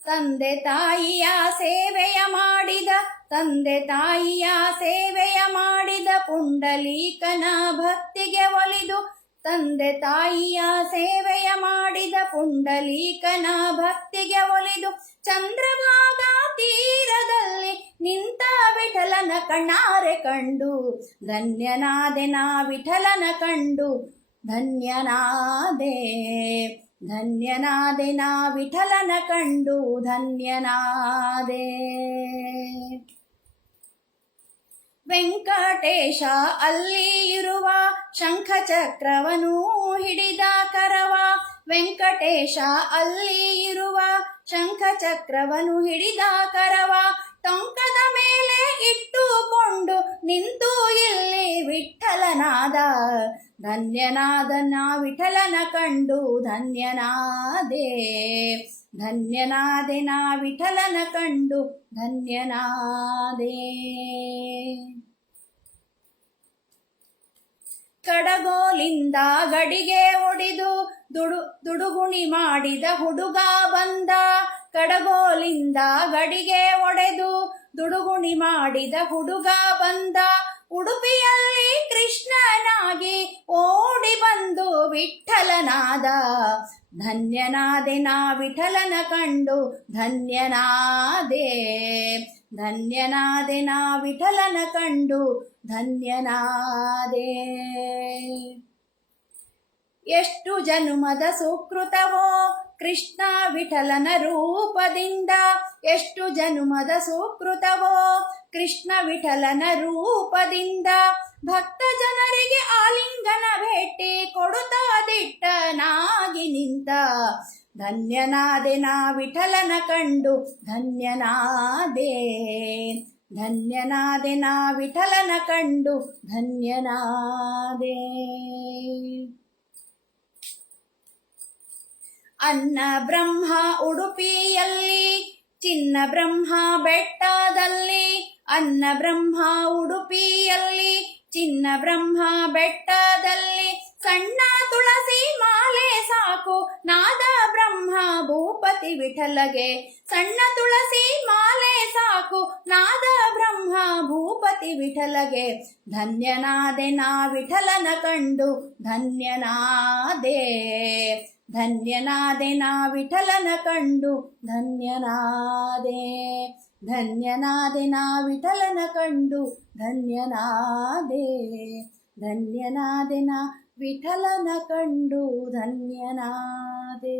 ತಂದೆ ತಾಯಿಯ ಸೇವೆಯ ಮಾಡಿದ, ತಂದೆ ತಾಯಿಯ ಸೇವೆಯ ಮಾಡಿದ ಪುಂಡಲೀಕನ ಭಕ್ತಿಗೆ ಒಲಿದು, ತಂದೆ ತಾಯಿಯ ಸೇವೆಯ ಮಾಡಿದ ಪುಂಡಲೀಕನ ಭಕ್ತಿಗೆ ಒಲಿದು, ಚಂದ್ರಭಾಗಾ ತೀರದಲ್ಲಿ ನಿಂತ ವಿಠಲನ ಕಣ್ಣಾರೆ ಕಂಡು ಧನ್ಯನಾದೆ ನಾ ವಿಠಲನ ಕಂಡು ಧನ್ಯನಾದೆ, ಧನ್ಯನಾದೆ ನಾ ವಿಠಲನ ಕಂಡು ಧನ್ಯನಾದೆ. ವೆಂಕಟೇಶ ಅಲ್ಲಿ ಇರುವ ಶಂಖಚಕ್ರವನು ಹಿಡಿದ ಕರವ, ವೆಂಕಟೇಶ ಅಲ್ಲಿ ಇರುವ ಶಂಖಚಕ್ರವನು ಹಿಡಿದ ಕರವ, ಟೊಂಕದ ಮೇಲೆ ಇಟ್ಟುಕೊಂಡು ನಿಂತು ಇಲ್ಲಿ ವಿಠಲನಾದ, ಧನ್ಯನಾದ ನಾ ವಿಠಲನ ಕಂಡು ಧನ್ಯನಾದೆ, ಧನ್ಯನಾದೆ ನಾ ವಿಠಲನ ಕಂಡು ಧನ್ಯನಾದೆ. ಕಡಗೋಲಿಂದ ಗಡಿಗೆ ಒಡೆದು ದುಡುಗುಣಿ ಮಾಡಿದ ಹುಡುಗ ಬಂದ, ಕಡಗೋಲಿಂದ ಗಡಿಗೆ ಒಡೆದು ದುಡುಗುಣಿ ಮಾಡಿದ ಹುಡುಗ ಬಂದ, ಉಡುಪಿಯಲ್ಲಿ ಕೃಷ್ಣನಾಗಿ ಓಡಿ ಬಂದು ವಿಠಲನಾದ, ಧನ್ಯನಾದೆ ನಾ ವಿಠಲನ ಕಂಡು ಧನ್ಯನಾದೆ, ಧನ್ಯನಾದೆ ನಾ ವಿಠಲನ ಕಂಡು ಧನ್ಯನಾದೆ. ಎಷ್ಟು ಜನುಮದ ಸುಕೃತವೋ ಕೃಷ್ಣ ವಿಠಲನ ರೂಪದಿಂದ, ಎಷ್ಟು ಜನುಮದ ಸುಕೃತವೋ ಕೃಷ್ಣ ವಿಠಲನ ರೂಪದಿಂದ, ಭಕ್ತ ಜನರಿಗೆ ಆಲಿಂಗನ ಭೇಟಿ ಕೊಡುತ್ತಾ ದಿಟ್ಟನಾಗಿ ನಿಂತ, ಧನ್ಯನಾದೆ ನಾ ವಿಠಲನ ಕಂಡು ಧನ್ಯನಾದೆ, ಧನ್ಯನಾದೆ ನಾ ವಿಠಲನ ಕಂಡು ಧನ್ಯನಾದೆ. ಅನ್ನ ಬ್ರಹ್ಮ ಉಡುಪಿಯಲ್ಲಿ, ಚಿನ್ನ ಬ್ರಹ್ಮ ಬೆಟ್ಟದಲ್ಲಿ, ಅನ್ನ ಬ್ರಹ್ಮ ಉಡುಪಿಯಲ್ಲಿ, ಚಿನ್ನ ಬ್ರಹ್ಮ ಬೆಟ್ಟದಲ್ಲಿ, ಸಣ್ಣ ತುಳಸಿ ಮಾಲೆ ಸಾಕು ನಾದ ಬ್ರಹ್ಮ ಭೂಪತಿ ವಿಠಲಗೆ, ಸಣ್ಣ ತುಳಸಿ ಮಾಲೆ ಸಾಕು ನಾದ ಬ್ರಹ್ಮ ಭೂಪತಿ ವಿಠಲಗೆ, ಧನ್ಯನಾದೆ ನಾ ವಿಠಲನ ಕಂಡು ಧನ್ಯನಾದೆ, ಧನ್ಯನಾದೆ ನಾ ವಿಠಲನ ಕಂಡು ಧನ್ಯನಾದೆ, ಧನ್ಯನಾದೆ ನಾ ವಿಠಲನ ಕಂಡು ಧನ್ಯನಾದೆ, ಧನ್ಯನಾದೆ ನಾ ವಿಠಲನ ಕಂಡು ಧನ್ಯನಾದೆ.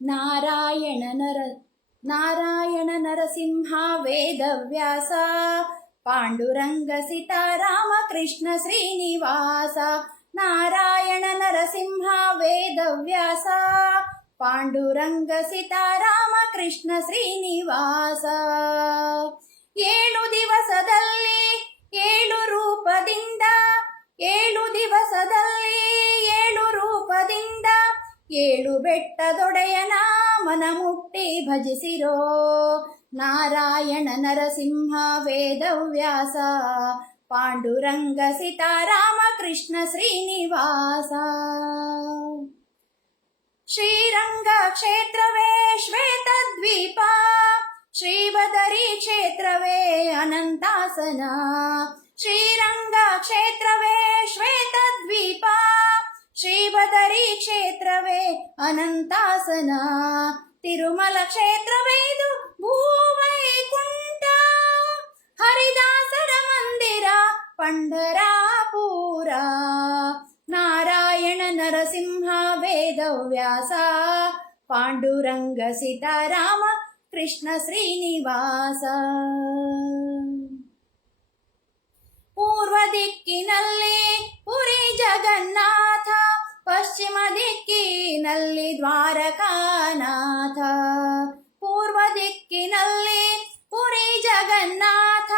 ನಾರಾಯಣ ನರಸಿಂಹ ವೇದವ್ಯಾಸ, ಪಾಂಡುರಂಗ ಸೀತಾರಾಮ ಕೃಷ್ಣ ಶ್ರೀನಿವಾಸ, ನಾರಾಯಣ ನರಸಿಂಹ ವೇದವ್ಯಾಸ, ಪಾಂಡುರಂಗ ಸೀತಾರಾಮ ಕೃಷ್ಣ ಶ್ರೀನಿವಾಸ. 7 ದಿವಸದಲ್ಲಿ 7 ರೂಪದಿಂದ, 7 ದಿವಸದಲ್ಲಿ 7 ರೂಪದಿಂದ, 7 ಬೆಟ್ಟದೊಡೆಯನ ಮನ ಮುಟ್ಟಿ ಭಜಿಸಿರೋ, ನಾರಾಯಣ ನರಸಿಂಹ ವೇದವ್ಯಾಸ, ಪಾಂಡುರಂಗ ಸೀತಾರಾಮ ಕೃಷ್ಣ ಶ್ರೀನಿವಾಸ. ಶ್ರೀರಂಗ ಕ್ಷೇತ್ರವೇ ಶ್ವೇತದ್ವೀಪ, ಶ್ರೀವದರಿ ಕ್ಷೇತ್ರವೇ ಅನಂತಾಸನ, ಶ್ರೀರಂಗ ಕ್ಷೇತ್ರವೇ ಶ್ವೇತದ್ವೀಪ, ಶ್ರೀವದರಿ ಕ್ಷೇತ್ರವೇ ಅನಂತಾಸನ, ತಿರುಮಲ ಕ್ಷೇತ್ರವೇದು ಭೂವೈಕುಂಠ, ಹರಿದಾಸ पंढरापुरा. नारायण नरसिंह वेदव्यास पांडुरंग सीताराम कृष्ण श्रीनिवास. पूर्व दिक्किನಲ್ಲಿ ಪುರಿ ಜಗನ್ನಾಥ, ಪಶ್ಚಿಮ ದಿಕ್ಕಿನಲ್ಲಿ ದ್ವಾರಕಾನಾಥ. ಪೂರ್ವ ದಿಕ್ಕಿನಲ್ಲಿ ಪುರಿ ಜಗನ್ನಾಥ,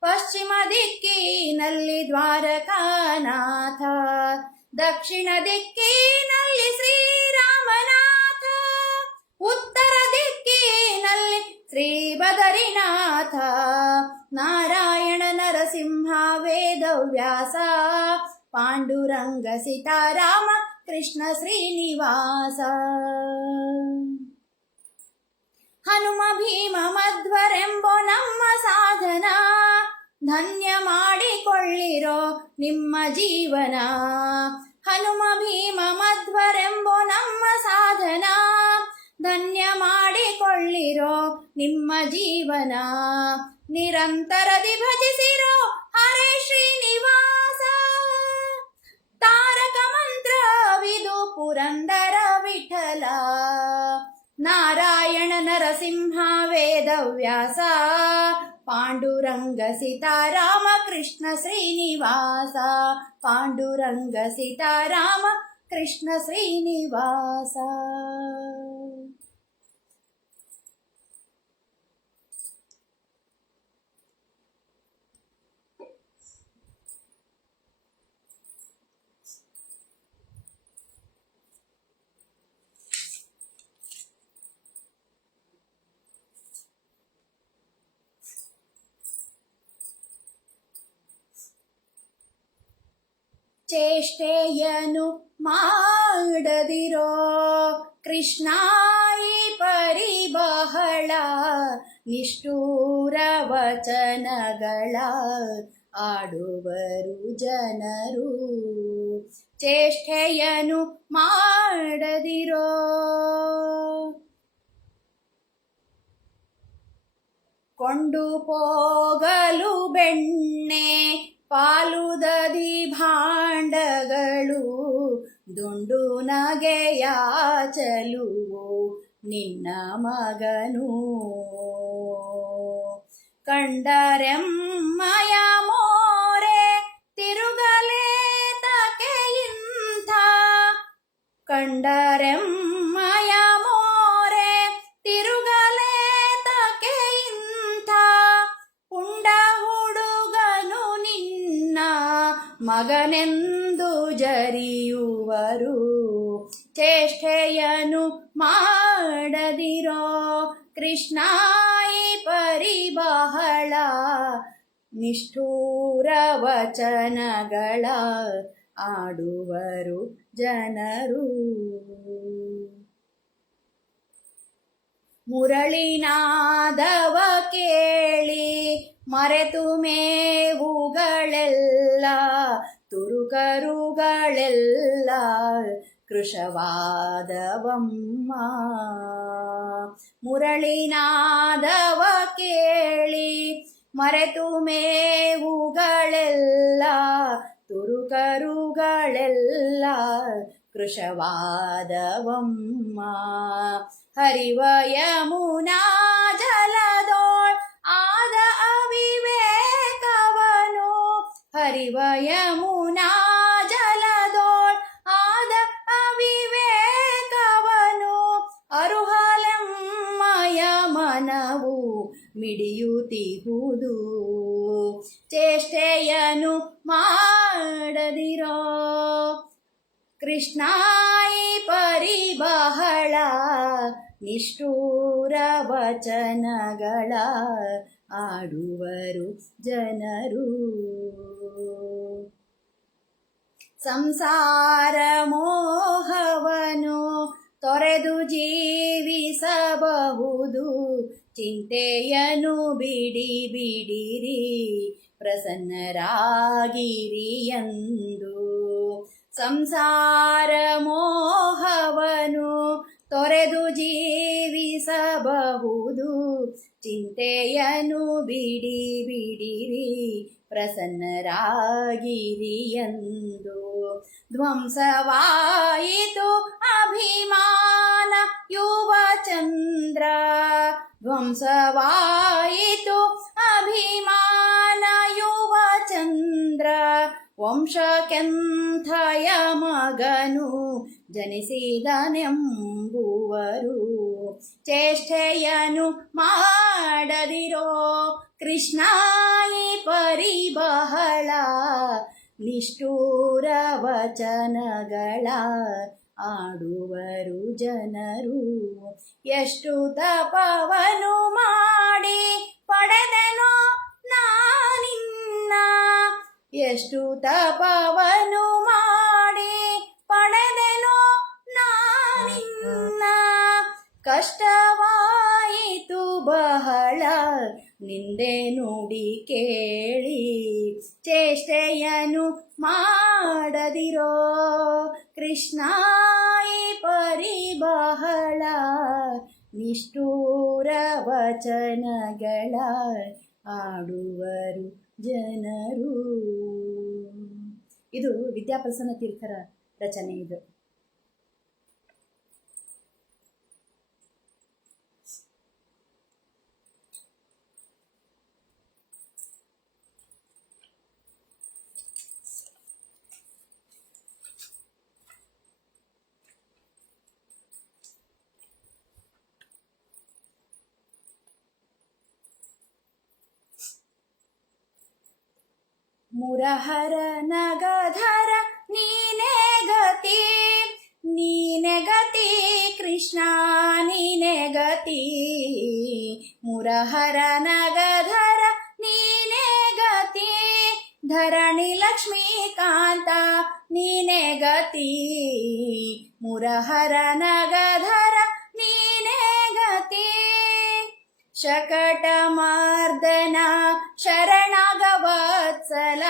ಪಶ್ಚಿಮ ದಿಕ್ಕಿನಲ್ಲಿ ದ್ವಾರಕಾನಾಥ. ದಕ್ಷಿಣ ದಿಕ್ಕಿನಲ್ಲಿ ಶ್ರೀರಾಮನಾಥ, ಉತ್ತರ ದಿಕ್ಕಿನಲ್ಲಿ ಶ್ರೀ ಬದರಿನಾಥ. ನಾರಾಯಣ ನರಸಿಂಹ ವೇದವ್ಯಾಸ ಪಾಂಡುರಂಗ ಸೀತಾರಾಮ ಕೃಷ್ಣ ಶ್ರೀನಿವಾಸ. ಹನುಮ ಭೀಮ ಮಧ್ವರೆಂಬೋ ನಮ್ಮ ಸಾಧನ, ಧನ್ಯ ಮಾಡಿಕೊಳ್ಳಿರೋ ನಿಮ್ಮ ಜೀವನ. ಹನುಮ ಭೀಮ ಮಧ್ವರೆಂಬೋ ನಮ್ಮ ಸಾಧನ, ಧನ್ಯ ಮಾಡಿಕೊಳ್ಳಿರೋ ನಿಮ್ಮ ಜೀವನ. ನಿರಂತರದಿ ಭಜಿಸಿರೋ ಹರೇ ಶ್ರೀನಿವಾಸ, ತಾರಕ ಮಂತ್ರವಿದು ಪುರಂದರ ವಿಠಲ. ನಾರಾಯಣ ನರಸಿಂಹ ವೇದವ್ಯಾಸ ಪಾಂಡುರಂಗ ಸೀತಾರಾಮ ಕೃಷ್ಣ ಶ್ರೀನಿವಾಸ. ಪಾಂಡುರಂಗ ಸೀತಾರಾಮ ಕೃಷ್ಣ ಶ್ರೀನಿವಾಸ. ಚೇಷ್ಟೆಯನು ಮಾಡದಿರೋ ಕೃಷ್ಣ ಈ ಪರಿ ಬಹಳ, ನಿಷ್ಠೂರ ವಚನಗಳ ಆಡುವರು ಜನರು. ಚೇಷ್ಟೆಯನು ಮಾಡದಿರೋ ಕೊಂಡು ಪೋಗಲು ಬೆಣ್ಣೆ ಪಾಲುದದಿ ಭಾಂಡಗಳು, ದುಂಡು ನಗೆಯ ಚಲುವು ನಿನ್ನ ಮಗನು. ಕಂಡರೆಮ್ಮಯ ಮೋರೆ ತಿರುಗಲೇ ತಕೆಯಿಂಥ, ಕಂಡರೆಮ್ಮಯ ಮೋರೆ ತಿರುಗಲೇ ತಕೆಯಿಂಥ. ಪುಂಡ ಹುಡುಗನು ನಿನ್ನ ಮಗನೆಂದು ಜರಿಯುವರು. ಚೇಷ್ಟೆಯನು ಮಾಡದಿರೋ ಕೃಷ್ಣ ಈ ಪರಿ ಬಹಳ, ನಿಷ್ಠೂರ ವಚನಗಳ ಆಡುವರು ಜನರು. ಮುರಳಿನಾದವ ಕೇಳಿ ಮರೆತು ಮೇವುಗಳೆಲ್ಲ, ತುರುಕರುಗಳೆಲ್ಲ ಕೃಶವಾದವಮ್ಮ. ಮುರಳಿನಾದವ ಕೇಳಿ ಮರೆತು ಮೇವುಗಳೆಲ್ಲ, ತುರುಕರುಗಳೆಲ್ಲ ಕೃಶವಾದವಮ್ಮ. ಹರಿವ ಯಮುನಾ ಜಲದೋಳ್ ಆದ ಅವಿವೇಕವನು, ಹರಿವ ಯಮುನಾ ಜಲದೋಳ್ ಆದ ಅವಿವೇಕವನು. ಅರುಹಲೆಮ್ಮಯ ಮನವು ಮಿಡಿಯುತ್ತಿಹುದು, ಚೇಷ್ಟೆಯನು ಮಾಡದಿರೋ ಕೃಷ್ಣ ಈ ಪರಿ ಬಹಳ, ನಿಷ್ಠೂರ ವಚನಗಳ ಆಡುವರು ಜನರು. ಸಂಸಾರ ಮೋಹವನು ತೊರೆದು ಜೀವಿಸಬಹುದು, ಚಿಂತೆಯನು ಬಿಡಿ ಬಿಡಿರಿ ಪ್ರಸನ್ನರಾಗಿರಿ ಎಂದು. ಸಂಸಾರ ಮೋಹವನು ತೊರೆದು ಜೀವಿಸಬಹುದು, ಚಿಂತೆಯನು ಬಿಡಿ ಬಿಡಿರಿ ಪ್ರಸನ್ನರಾಗಿರಿಯಂದು. ಧ್ವಂಸವಾಯಿತು ಅಭಿಮಾನ ಯುವ ಚಂದ್ರ, ಧ್ವಂಸವಾಯಿತು ಅಭಿಮಾನ ಯುವ ಚಂದ್ರ. ವಂಶಕ್ಕೆಂಥಯ ಮಗನು ಜನಿಸಿದನೆಂಬುವರು, ಚೇಷ್ಟೆಯನು ಮಾಡದಿರೋ ಕೃಷ್ಣ ಈ ಪರಿ ಬಹಳ ನಿಷ್ಠೂರ ವಚನಗಳ ಆಡುವರು ಜನರು. ಎಷ್ಟು ತಪವನು ಮಾಡಿ ಪಡೆದೆನೋ ನಾನಿನ್ನ, ಎಷ್ಟು ತಪವನು ಮಾಡಿ ಪಡೆದೆನೋ ನಾನಿನ್ನ. ಕಷ್ಟವಾಯಿತು ಬಹಳ ನಿಂದೆ ನುಡಿ ಕೇಳಿ, ಚೇಷ್ಟೆಯನು ಮಾಡದಿರೋ ಕೃಷ್ಣ ಈ ಪರಿ ಬಹಳ ನಿಷ್ಠೂರ ವಚನಗಳ ಆಡುವರು ಜನರು. ಇದು ವಿದ್ಯಾಪ್ರಸನ್ನ ತೀರ್ಥರ ರಚನೆ. ಇದು ಮುರಹರ ನಗಧರ ನೀನೇ ಗತಿ, ನೀನೆ ಗತಿ ಕೃಷ್ಣ ನೀನೆ ಗತಿ. ಮುರಹರ ನಗಧರ ನೀನೇ ಗತಿ, ಧರಣಿ ಲಕ್ಷ್ಮೀಕಾಂತ ನೀನೆ ಗತಿ. ಮುರಹರ ನಗಧರ ನೀನೇ ಗತಿ. ಶಕಟ ಮರ್ದನ ಶರಣಗವತ್ಸಲ,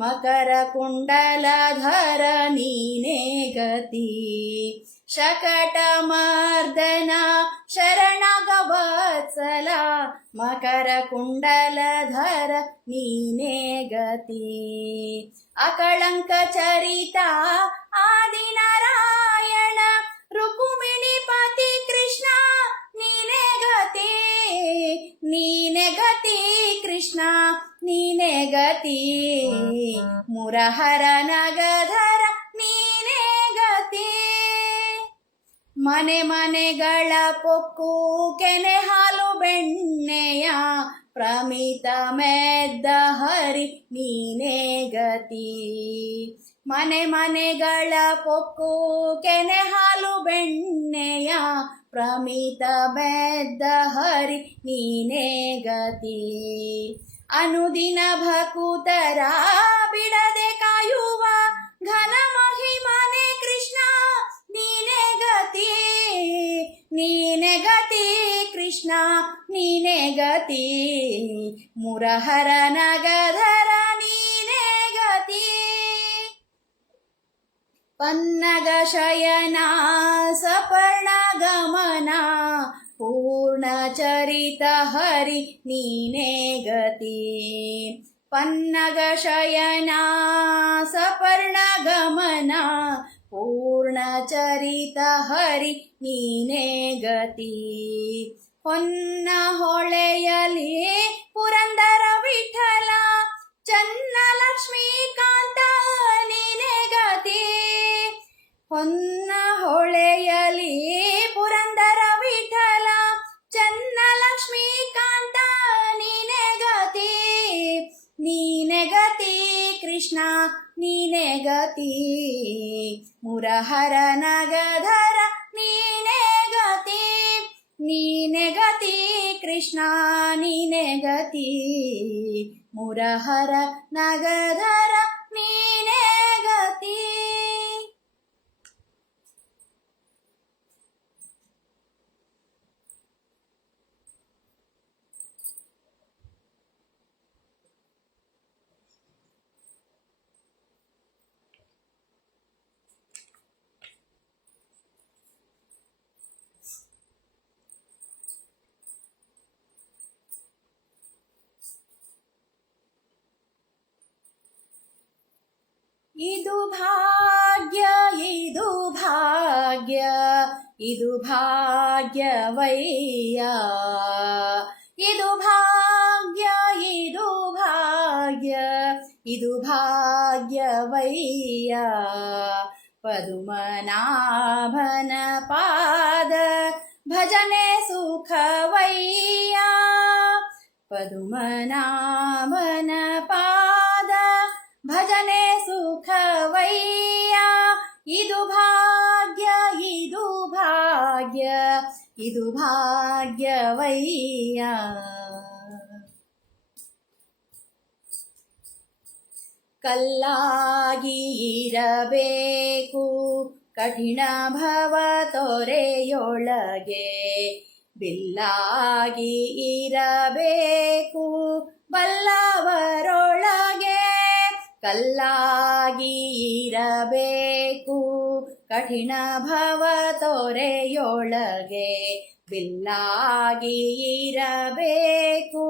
ಮಕರ ಕುಂಡಲಧರ ನೀನೇ ಗತಿ. ಶಕಟ ಮರ್ದನ ಶರಣಗವತ್ಸಲ, ಮಕರ ಕುಂಡಲಧರ ನೀನೇ ಗತಿ. ಅಕಳಂಕ ಚರಿತ ಆದಿನಾರಾಯಣ, ರುಕುಮಿಣಿ ಪತಿ ಕೃಷ್ಣ ನೀನೇ ಗತಿ. ನೀನೆ ಗತಿ ಕೃಷ್ಣ ನೀನೆ ಗತಿ. ಮುರಹರ ನಗಧರ ನೀನೇ ಗತಿ. ಮನೆ ಮನೆಗಳ ಪೊಕ್ಕು ಕೆನೆ ಹಾಲು ಬೆಣ್ಣೆಯ, ಪ್ರಮಿತ ಮೆದ್ದ ಹರಿ ನೀನೇ ಗತಿ. ಮನೆ ಮನೆಗಳ ಪೊಕ್ಕು ಕೆನೆ ಹಾಲು ಬೆಣ್ಣೆಯ, ಪ್ರಮಿತ ಮೆದ್ದ ಹರಿ ನೀನೇ ಗತಿ. ಅನುದಿನ ಭಕುತರ ಬಿಡದೆ ಕಾಯುವ ಘನ ಮಹಿಮನೆ ಕೃಷ್ಣ ನೀನೇ ಗತಿ. ನೀನೆ ಗತಿ ಕೃಷ್ಣ ನೀನೆ ಗತಿ. ಮುರಹರ ನಗಧರ ನೀನೇ ಗತಿ. ಪನ್ನಗ ಶಯನ ಸಪರ್ಣ ಗಮನ, ಪೂರ್ಣ ಚರಿತ ಹರಿ ನೀನೇ ಗತಿ. ಪನ್ನಗ ಶಯನ ಸಪರ್ಣ ಗಮನ, ಪೂರ್ಣ ಚರಿತ ಹರಿ ನೀನೇ ಗತಿ. ಹೊನ್ನ ಹೊಳೆಯಲಿ ಪುರಂದರ ವಿಠಲ, ಚನ್ನ ಲಕ್ಷ್ಮೀಕಾಂತ ನೀನೇ ಗತಿ. ಹೊನ್ನ ಹೊಳೆಯಲಿ ಪುರಂದರ ವಿಠಲ, ಚನ್ನ ಲಕ್ಷ್ಮೀಕಾಂತ ನೀನೇ ಗತಿ. ನೀನೆ ಗತಿ ಕೃಷ್ಣ ನೀನೆ ಗತಿ. ಮುರಹರ ನಗಧರ ನೀನೇ ಗತಿ. ನೀನೆ ಗತಿ ಕೃಷ್ಣ ನೀನೆ ಗತಿ. ಮುರಹರ ನಗಧರ ನೀನೇ ಗತಿ. ಇದು ಭಾಗ್ಯ ಇದು ಭಾಗ್ಯ ಇದು ಭಾಗ್ಯವಯ್ಯ ಇದು ಭಾಗ್ಯ ಇದು ಭಾಗ್ಯ ಇದು ಭಾಗ್ಯವಯ್ಯ ಪದುಮನಾಭನ ಪಾದ ಭಜನೆ ಸುಖವಯ್ಯ ಪದುಮನಾಭನ ಪಾದ ಭಜನೆ ಸುಖವಯ್ಯ ಇದು ಭಾಗ್ಯ ಇದು ಭಾಗ್ಯ ಇದು ಭಾಗ್ಯವಯ್ಯ ಕಲ್ಲಾಗಿ ಇರಬೇಕು ಕಠಿಣ ಭವ ತೊರೆಯೊಳಗೆ ಬಿಲ್ಲಾಗಿ ಇರಬೇಕು ಬಲ್ಲವರೊಳಗೆ ಕಲ್ಲಾಗಿ ಇರಬೇಕು ಕಠಿಣ ಭವ ತೊರೆಯೊಳಗೆ ಬಿಲ್ಲಾಗಿ ಇರಬೇಕು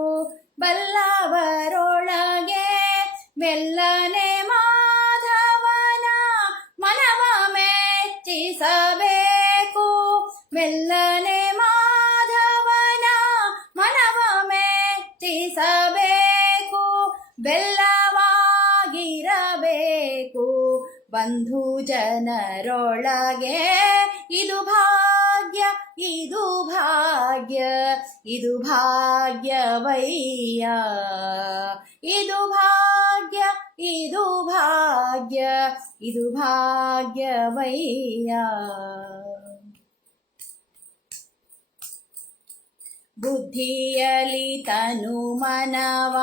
ಬಲ್ಲವರೊಳಗೆ ಮೆಲ್ಲನೆ ಮಾಧವನ ಮನವ ಮೆಚ್ಚಿಸಬೇಕು ಮೆಲ್ಲನೆ ಮಾಧವನ ಮನವ ಮೆಚ್ಚಿಸಬೇಕು ಬೆಲ್ಲವಾಗಿರಬೇಕು ಬಂಧು ಜನರೊಳಗೆ ಇದು ಭಾಗ್ಯ ಇದು ಭಾಗ್ಯ ಇದು ಭಾಗ್ಯವಯ್ಯ ಇದು ಭಾಗ್ಯ ಇದು ಭಾಗ್ಯ ಇದು ಭಾಗ್ಯವಯ್ಯ ಬುದ್ಧಿಯಲಿ ತನು ಮನವ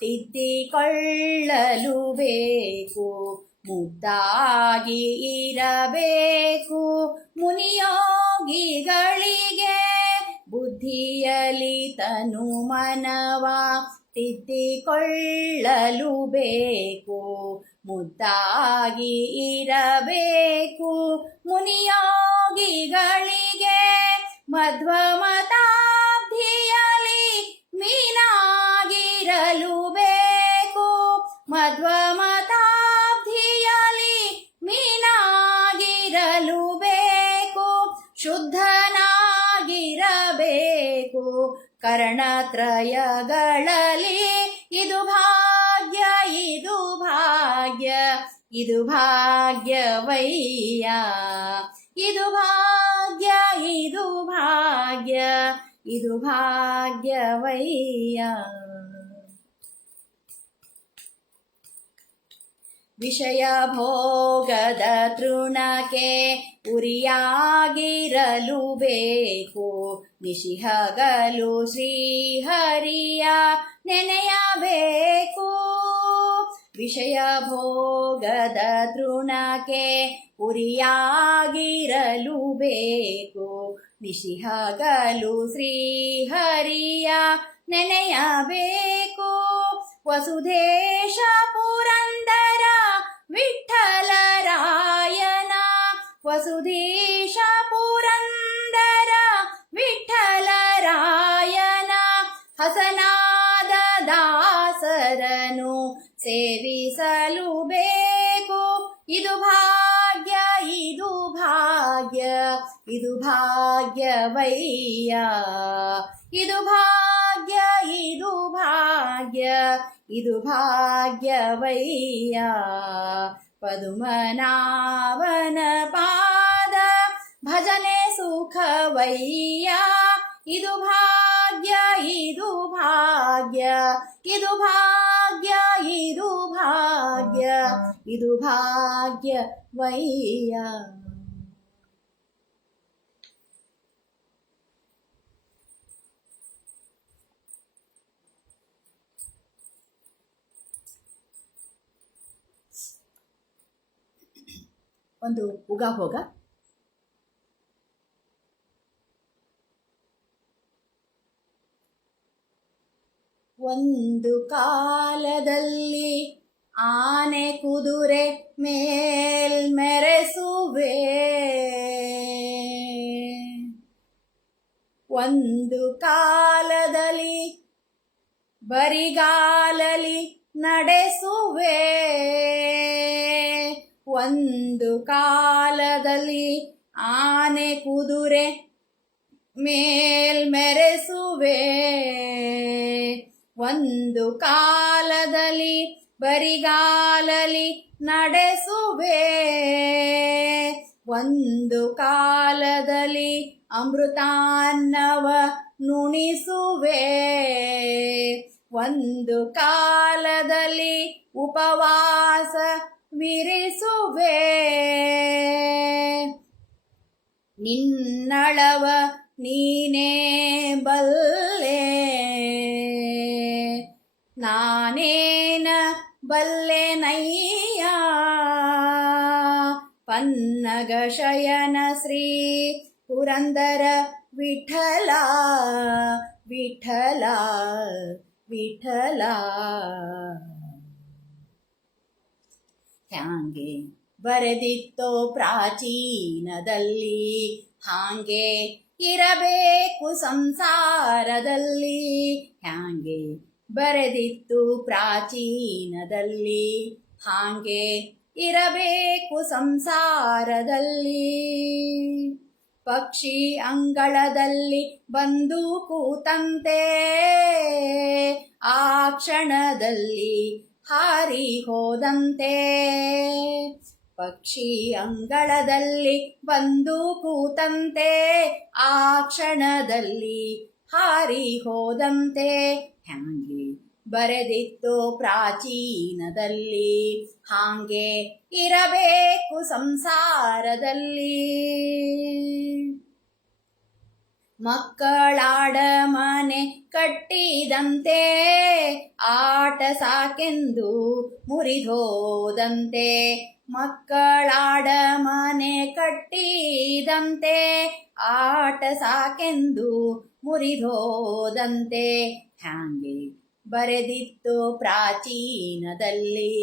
ತಿದ್ದಿಕೊಳ್ಳಲು ಬೇಕು ಮುದ್ದಾಗಿ ಇರಬೇಕು ಮುನಿಯೋಗಿಗಳಿಗೆ ಬುದ್ಧಿಯಲಿ ತನು ಮನವ ತಿದ್ದಿಕೊಳ್ಳಲು ಬೇಕು ಮುದ್ದಾಗಿ ಇರಬೇಕು ಮುನಿಯೋಗಿಗಳಿಗೆ ಮಧ್ವಮತಾಬ್ಧಿಯಲಿ ಮೀನಾಗಿರಲು ಬೇಕು ಮಧ್ವಮತಾಬ್ಧಿಯಲಿ ಮೀನಾಗಿರಲು ಬೇಕು ಶುದ್ಧನಾಗಿರಬೇಕು ಕರ್ಣತ್ರಯಗಳಲ್ಲಿ ಇದು ಭಾಗ್ಯ ಇದು ಭಾಗ್ಯ ಇದು ಭಾಗ್ಯವಯ್ಯ ಇದು ಭಾಗ್ಯ ಇದು ಭಾಗ್ಯ ಇದು ಭಾಗ್ಯವಯ್ಯ ವಿಷಯ ಭೋಗದ ತೃಣಕ್ಕೆ ಉರಿಯಾಗಿರಲು ಬೇಕು ನಿಶಿಹಗಲು ಶ್ರೀಹರಿಯ ನೆನೆಯಬೇಕು ವಿಷಯ ಭೋಗದ ತೃಣಕ್ಕೆ ಉರಿಯಾಗಿರಲು ಬೇಕು ನಿಶಿಹಗಲು ಶ್ರೀಹರಿಯ ನೆನೆಯಬೇಕು ವಸುಧೇಶ ಪುರಂದರ ವಿಠ್ಠಲರಾಯನ ವಸುಧೇಶ ಪುರಂದರ ವಿಠ್ಠಲರಾಯನ ಹಸನಾದ ದಾಸರನು ಸೇವಿಸಲು ಬೇಕು ಇದು ಭಾಗ್ಯ ಇದು ಭಾಗ್ಯ ಇದು ಭಾಗ್ಯವಯ್ಯ ಇದು ಭಾಗ್ಯ ಇದು ಭಾಗ್ಯ ಇದು ಭಾಗ್ಯವಯ್ಯ ಪದುಮನಾಭನ ಪಾದ ಭಜನೆ ಸುಖವಯ್ಯ ಇದು ಭಾಗ್ಯ ಇದು ಭಾಗ್ಯ ಇದು ಭಾಗ್ಯ ಇದು ಭಾಗ್ಯ ಇದು ಭಾಗ್ಯವಯ್ಯ ಒಂದು ಉಗಾಭೋಗ. ಒಂದು ಕಾಲದಲ್ಲಿ ಆನೆ ಕುದುರೆ ಮೇಲ್ಮೆರೆಸುವೆ, ಒಂದು ಕಾಲದಲ್ಲಿ ಬರಿಗಾಲಲಿ ನಡೆಸುವೆ, ಒಂದು ಕಾಲದಲ್ಲಿ ಆನೆ ಕುದುರೆ ಮೇಲ್ಮೆರೆಸುವೆ, ಒಂದು ಕಾಲದಲ್ಲಿ ಬರಿಗಾಲಲಿ ನಡೆಸುವೆ, ಒಂದು ಕಾಲದಲ್ಲಿ ಅಮೃತಾನ್ನವ ನುಣಿಸುವೆ, ಒಂದು ಕಾಲದಲ್ಲಿ ಉಪವಾಸ ವಿರಿಸುವೆ, ನಿನ್ನಳವ ನೀನೇ ಬಲ್ಲೆ, ನಾನೇನ ಬಲ್ಲೆನಯ್ಯ, ಪನ್ನಗ ಶಯನ ಶ್ರೀ ಪುರಂದರ ವಿಠಲ ವಿಠಲ ವಿಠಲ. ಹ್ಯಾಂಗೆ ಬರೆದಿತ್ತೋ ಪ್ರಾಚೀನದಲ್ಲಿ, ಹಾಂಗೆ ಇರಬೇಕು ಸಂಸಾರದಲ್ಲಿ, ಹ್ಯಾಂಗೆ ಬರೆದಿತ್ತು ಪ್ರಾಚೀನದಲ್ಲಿ, ಹಾಂಗೆ ಇರಬೇಕು ಸಂಸಾರದಲ್ಲಿ. ಪಕ್ಷಿ ಅಂಗಳದಲ್ಲಿ ಬಂದು ಕೂತಂತೆ, ಆ ಕ್ಷಣದಲ್ಲಿ ಹಾರಿ ಹೋದಂತೆ, ಪಕ್ಷಿ ಅಂಗಳದಲ್ಲಿ ಬಂದು ಕೂತಂತೆ, ಆ ಕ್ಷಣದಲ್ಲಿ ಹಾರಿ ಹೋದಂತೆ, ಹ್ಯಾಂಗೆ ಬರೆದಿತ್ತು ಪ್ರಾಚೀನದಲ್ಲಿ, ಹಾಂಗೆ ಇರಬೇಕು ಸಂಸಾರದಲ್ಲಿ. ಮಕ್ಕಳಾಡ ಮನೆ ಕಟ್ಟಿದಂತೆ, ಆಟ ಸಾಕೆಂದು ಮುರಿದೋದಂತೆ, ಮಕ್ಕಳಾಡ ಮನೆ ಕಟ್ಟಿದಂತೆ, ಆಟ ಸಾಕೆಂದು ಮುರಿದೋದಂತೆ, ಹ್ಯಾಂಗೆ ಬರೆದಿತ್ತು ಪ್ರಾಚೀನದಲ್ಲಿ,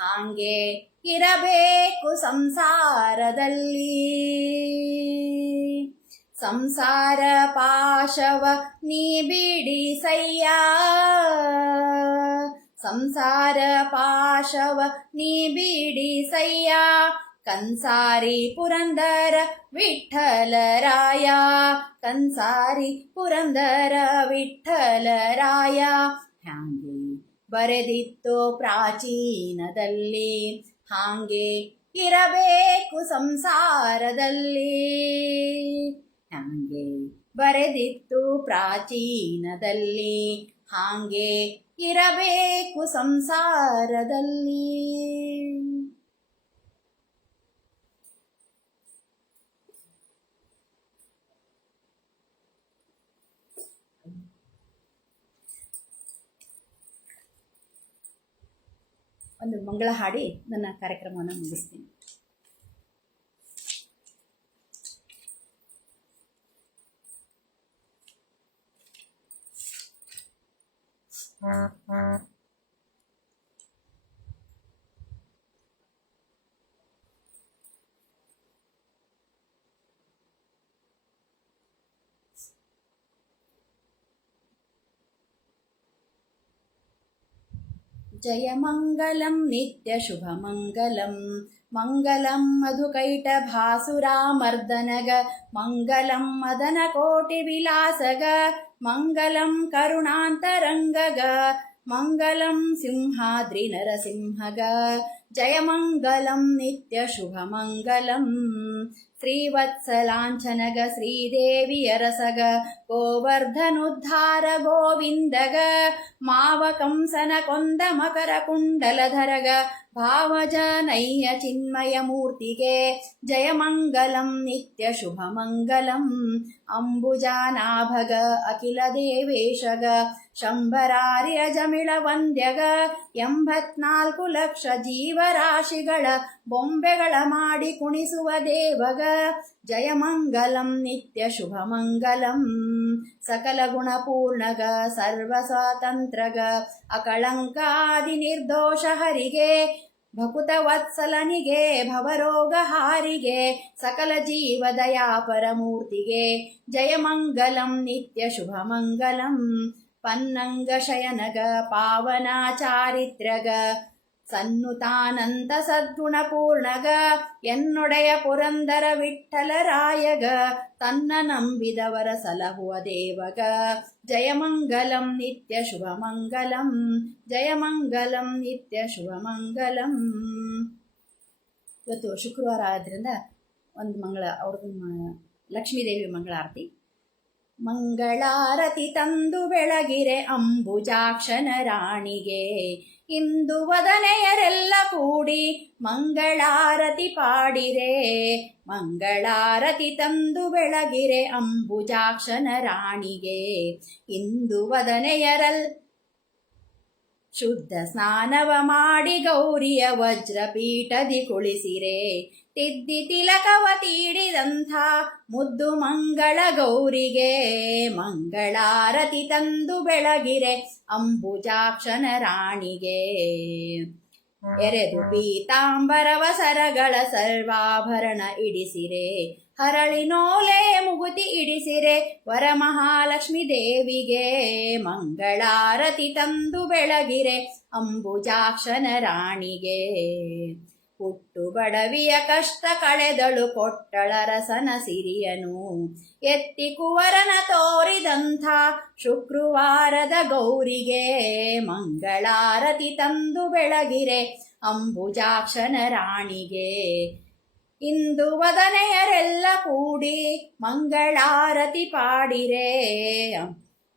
ಹಾಂಗೆ ಇರಬೇಕು ಸಂಸಾರದಲ್ಲಿ. ಸಂಸಾರ ಪಾಶವ ನೀ ಬಿಡಿಸಯ್ಯ, ಸಂಸಾರ ಪಾಶವ ನೀ ಬಿಡಿಸಯ್ಯ, ಕಂಸಾರಿ ಪುರಂದರ ವಿಠ್ಠಲರಾಯ, ಕಂಸಾರಿ ಪುರಂದರ ವಿಠ್ಠಲರಾಯ. ಹ್ಯಾಂಗೆ ಬರೆದಿತ್ತು ಪ್ರಾಚೀನದಲ್ಲಿ, ಹಾಂಗೆ ಇರಬೇಕು ಸಂಸಾರದಲ್ಲಿ, ಹ್ಯಾಂಗೆ ಬರೆದಿತ್ತು ಪ್ರಾಚೀನದಲ್ಲಿ, ಹಾಂಗೆ ಇರಬೇಕು ಸಂಸಾರದಲ್ಲಿ. ಒಂದು ಮಂಗಳ ಹಾಡಿ ನನ್ನ ಕಾರ್ಯಕ್ರಮವನ್ನು ಮುಗಿಸ್ತೀನಿ. ಜಯ ಮಂಗಲಂ ನಿತ್ಯ ಶುಭ ಮಂಗಲಂ, ಮಂಗಲಂ ಮಧುಕೈಟಭಾಸುರಾಮರ್ದನಗ, ಮಂಗಲಂ ಮದನ ಕೋಟಿ ವಿಲಾಸಗ, ಮಂಗಲಂ ಕರುಣಾಂತರಂಗಗ, ಮಂಗಲಂ ಸಿಂಹಾದ್ರಿ ನರಸಿಂಹಗ. ಜಯ ಮಂಗಲಂ ನಿತ್ಯ ಶುಭ ಮಂಗಲಂ, ಶ್ರೀವತ್ಸಲಾಂಛನಗ ಶ್ರೀದೇವಿಯರಸಗ, ಗೋವರ್ಧನುದ್ಧಾರ ಗೋವಿಂದಗ, ಮಾವ ಕಂಸನ ಕೊಂದ ಮಕರ ಕುಂಡಲಧರಗ, ಭಾವಜನಯ್ಯ ಚಿನ್ಮಯ ಮೂರ್ತಿಗೆ. ಜಯ ಮಂಗಲಂ ನಿತ್ಯ ಶುಭ ಮಂಗಲಂ, ಅಂಬುಜಾನಾಭಗ ಅಖಿಲ ದೇವೇಶಗ, ಶಂಭರಾರ್ಯ ಜಮಿಳ ವಂದ್ಯಗ, 84 ಲಕ್ಷ ಜೀವರಾಶಿಗಳ ಬೊಂಬೆಗಳ ಮಾಡಿ ಕುಣಿಸುವ ದೇವಗ. ಜಯ ಮಂಗಲಂ ನಿತ್ಯ ಶುಭ ಮಂಗಲಂ, ಸಕಲ ಗುಣಪೂರ್ಣಗ ಸರ್ವ ಸ್ವಾತಂತ್ರಗ, ಅಕಳಂಕಾದಿ ನಿರ್ದೋಷ ಹರಿಗೆ, ಭಕುತ ವತ್ಸಲನಿಗೆ ಭವರೋಗ ಹಾರಿಗೆ, ಸಕಲ ಜೀವ ದಯಾಪರ ಮೂರ್ತಿಗೆ. ಜಯ ಮಂಗಲಂ ನಿತ್ಯ ಶುಭ ಮಂಗಲಂ, ಪನ್ನಂಗ ಶಯನಗ ಪಾವನ ಚಾರಿತ್ರಗ, ಸನ್ನುತಾನಂತ ಸದ್ಗುಣ ಪೂರ್ಣಗ ಎನ್ನೊಡೆಯ ಪುರಂದರ ವಿಠ್ಠಲರಾಯಗ ತನ್ನ ನಂಬಿದವರ ಸಲಹುವ ದೇವಗ ಜಯಮಂಗಲಂ ನಿತ್ಯ ಶುಭಮಂಗಲಂ ಜಯಮಂಗಲಂ ನಿತ್ಯ ಶುಭಮಂಗಲಂ. ಇವತ್ತು ಶುಕ್ರವಾರ ಆದ್ದರಿಂದ ಒಂದು ಅವ್ರದ್ದು ಲಕ್ಷ್ಮೀದೇವಿ ಮಂಗಳಾರತಿ. ಮಂಗಳಾರತಿ ತಂದು ಬೆಳಗಿರೆ ಅಂಬುಜಾಕ್ಷನ ರಾಣಿಗೆ, ಇಂದು ವದನೆಯರೆಲ್ಲ ಕೂಡಿ ಮಂಗಳಾರತಿ ಪಾಡಿರೆ. ಮಂಗಳಾರತಿ ತಂದು ಬೆಳಗಿರೆ ಅಂಬುಜಾಕ್ಷನ ರಾಣಿಗೆ, ಇಂದು ವದನೆಯರಲ್ ಶುದ್ಧ ಸ್ನಾನವ ಮಾಡಿ ಗೌರಿಯ ವಜ್ರಪೀಠದಿ ಕುಳಿಸಿರೆ. ತಿದ್ದಿ ತಿಲಕವ ತೀಡಿದಂಥ ಮುದ್ದು ಮಂಗಳ ಗೌರಿಗೆ, ಮಂಗಳಾರತಿ ತಂದು ಬೆಳಗಿರೆ ಅಂಬುಜಾಕ್ಷನ ರಾಣಿಗೆ. ಎರೆದು ಪೀತಾಂಬರವ ಸರಗಳ ಸರ್ವಾಭರಣ ಇಡಿಸಿರೆ, ಹರಳಿನೋಲೆ ಮುಗುತಿ ಇಡಿಸಿರೆ ವರಮಹಾಲಕ್ಷ್ಮೀ ದೇವಿಗೆ. ಮಂಗಳಾರತಿ ತಂದು ಬೆಳಗಿರೆ ಅಂಬುಜಾಕ್ಷನ ರಾಣಿಗೆ. ಹುಟ್ಟು ಬಡವಿಯ ಕಷ್ಟ ಕಳೆದಳು ಕೊಟ್ಟಳರಸನ ಸಿರಿಯನು, ಎತ್ತಿ ಕುವರನ ತೋರಿದಂಥ ಶುಕ್ರವಾರದ ಗೌರಿಗೆ. ಮಂಗಳಾರತಿ ತಂದು ಬೆಳಗಿರೆ ಅಂಬುಜಾಕ್ಷನ ರಾಣಿಗೆ, ಇಂದು ವದನೆಯರೆಲ್ಲ ಕೂಡಿ ಮಂಗಳಾರತಿ ಪಾಡಿರೆ.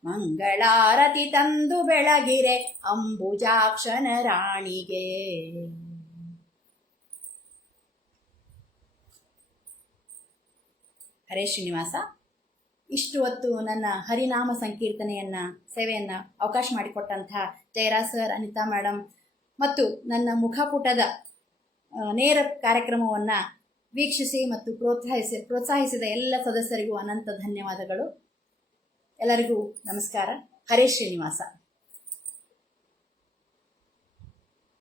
ಮಂಗಳಾರತಿ ತಂದು ಬೆಳಗಿರೆ ಅಂಬುಜಾಕ್ಷನ ರಾಣಿಗೆ. ಹರೇ ಶ್ರೀನಿವಾಸ. ಇಷ್ಟು ಹೊತ್ತು ನನ್ನ ಹರಿನಾಮ ಸಂಕೀರ್ತನೆಯನ್ನು ಸೇವೆಯನ್ನು ಅವಕಾಶ ಮಾಡಿಕೊಟ್ಟಂಥ ಜಯರಾಜ್ ಸರ್, ಅನಿತಾ ಮೇಡಮ್ ಮತ್ತು ನನ್ನ ಮುಖಪುಟದ ನೇರ ಕಾರ್ಯಕ್ರಮವನ್ನು ವೀಕ್ಷಿಸಿ ಮತ್ತು ಪ್ರೋತ್ಸಾಹಿಸಿದ ಎಲ್ಲ ಸದಸ್ಯರಿಗೂ ಅನಂತ ಧನ್ಯವಾದಗಳು. ಎಲ್ಲರಿಗೂ ನಮಸ್ಕಾರ. ಹರೇ ಶ್ರೀನಿವಾಸ.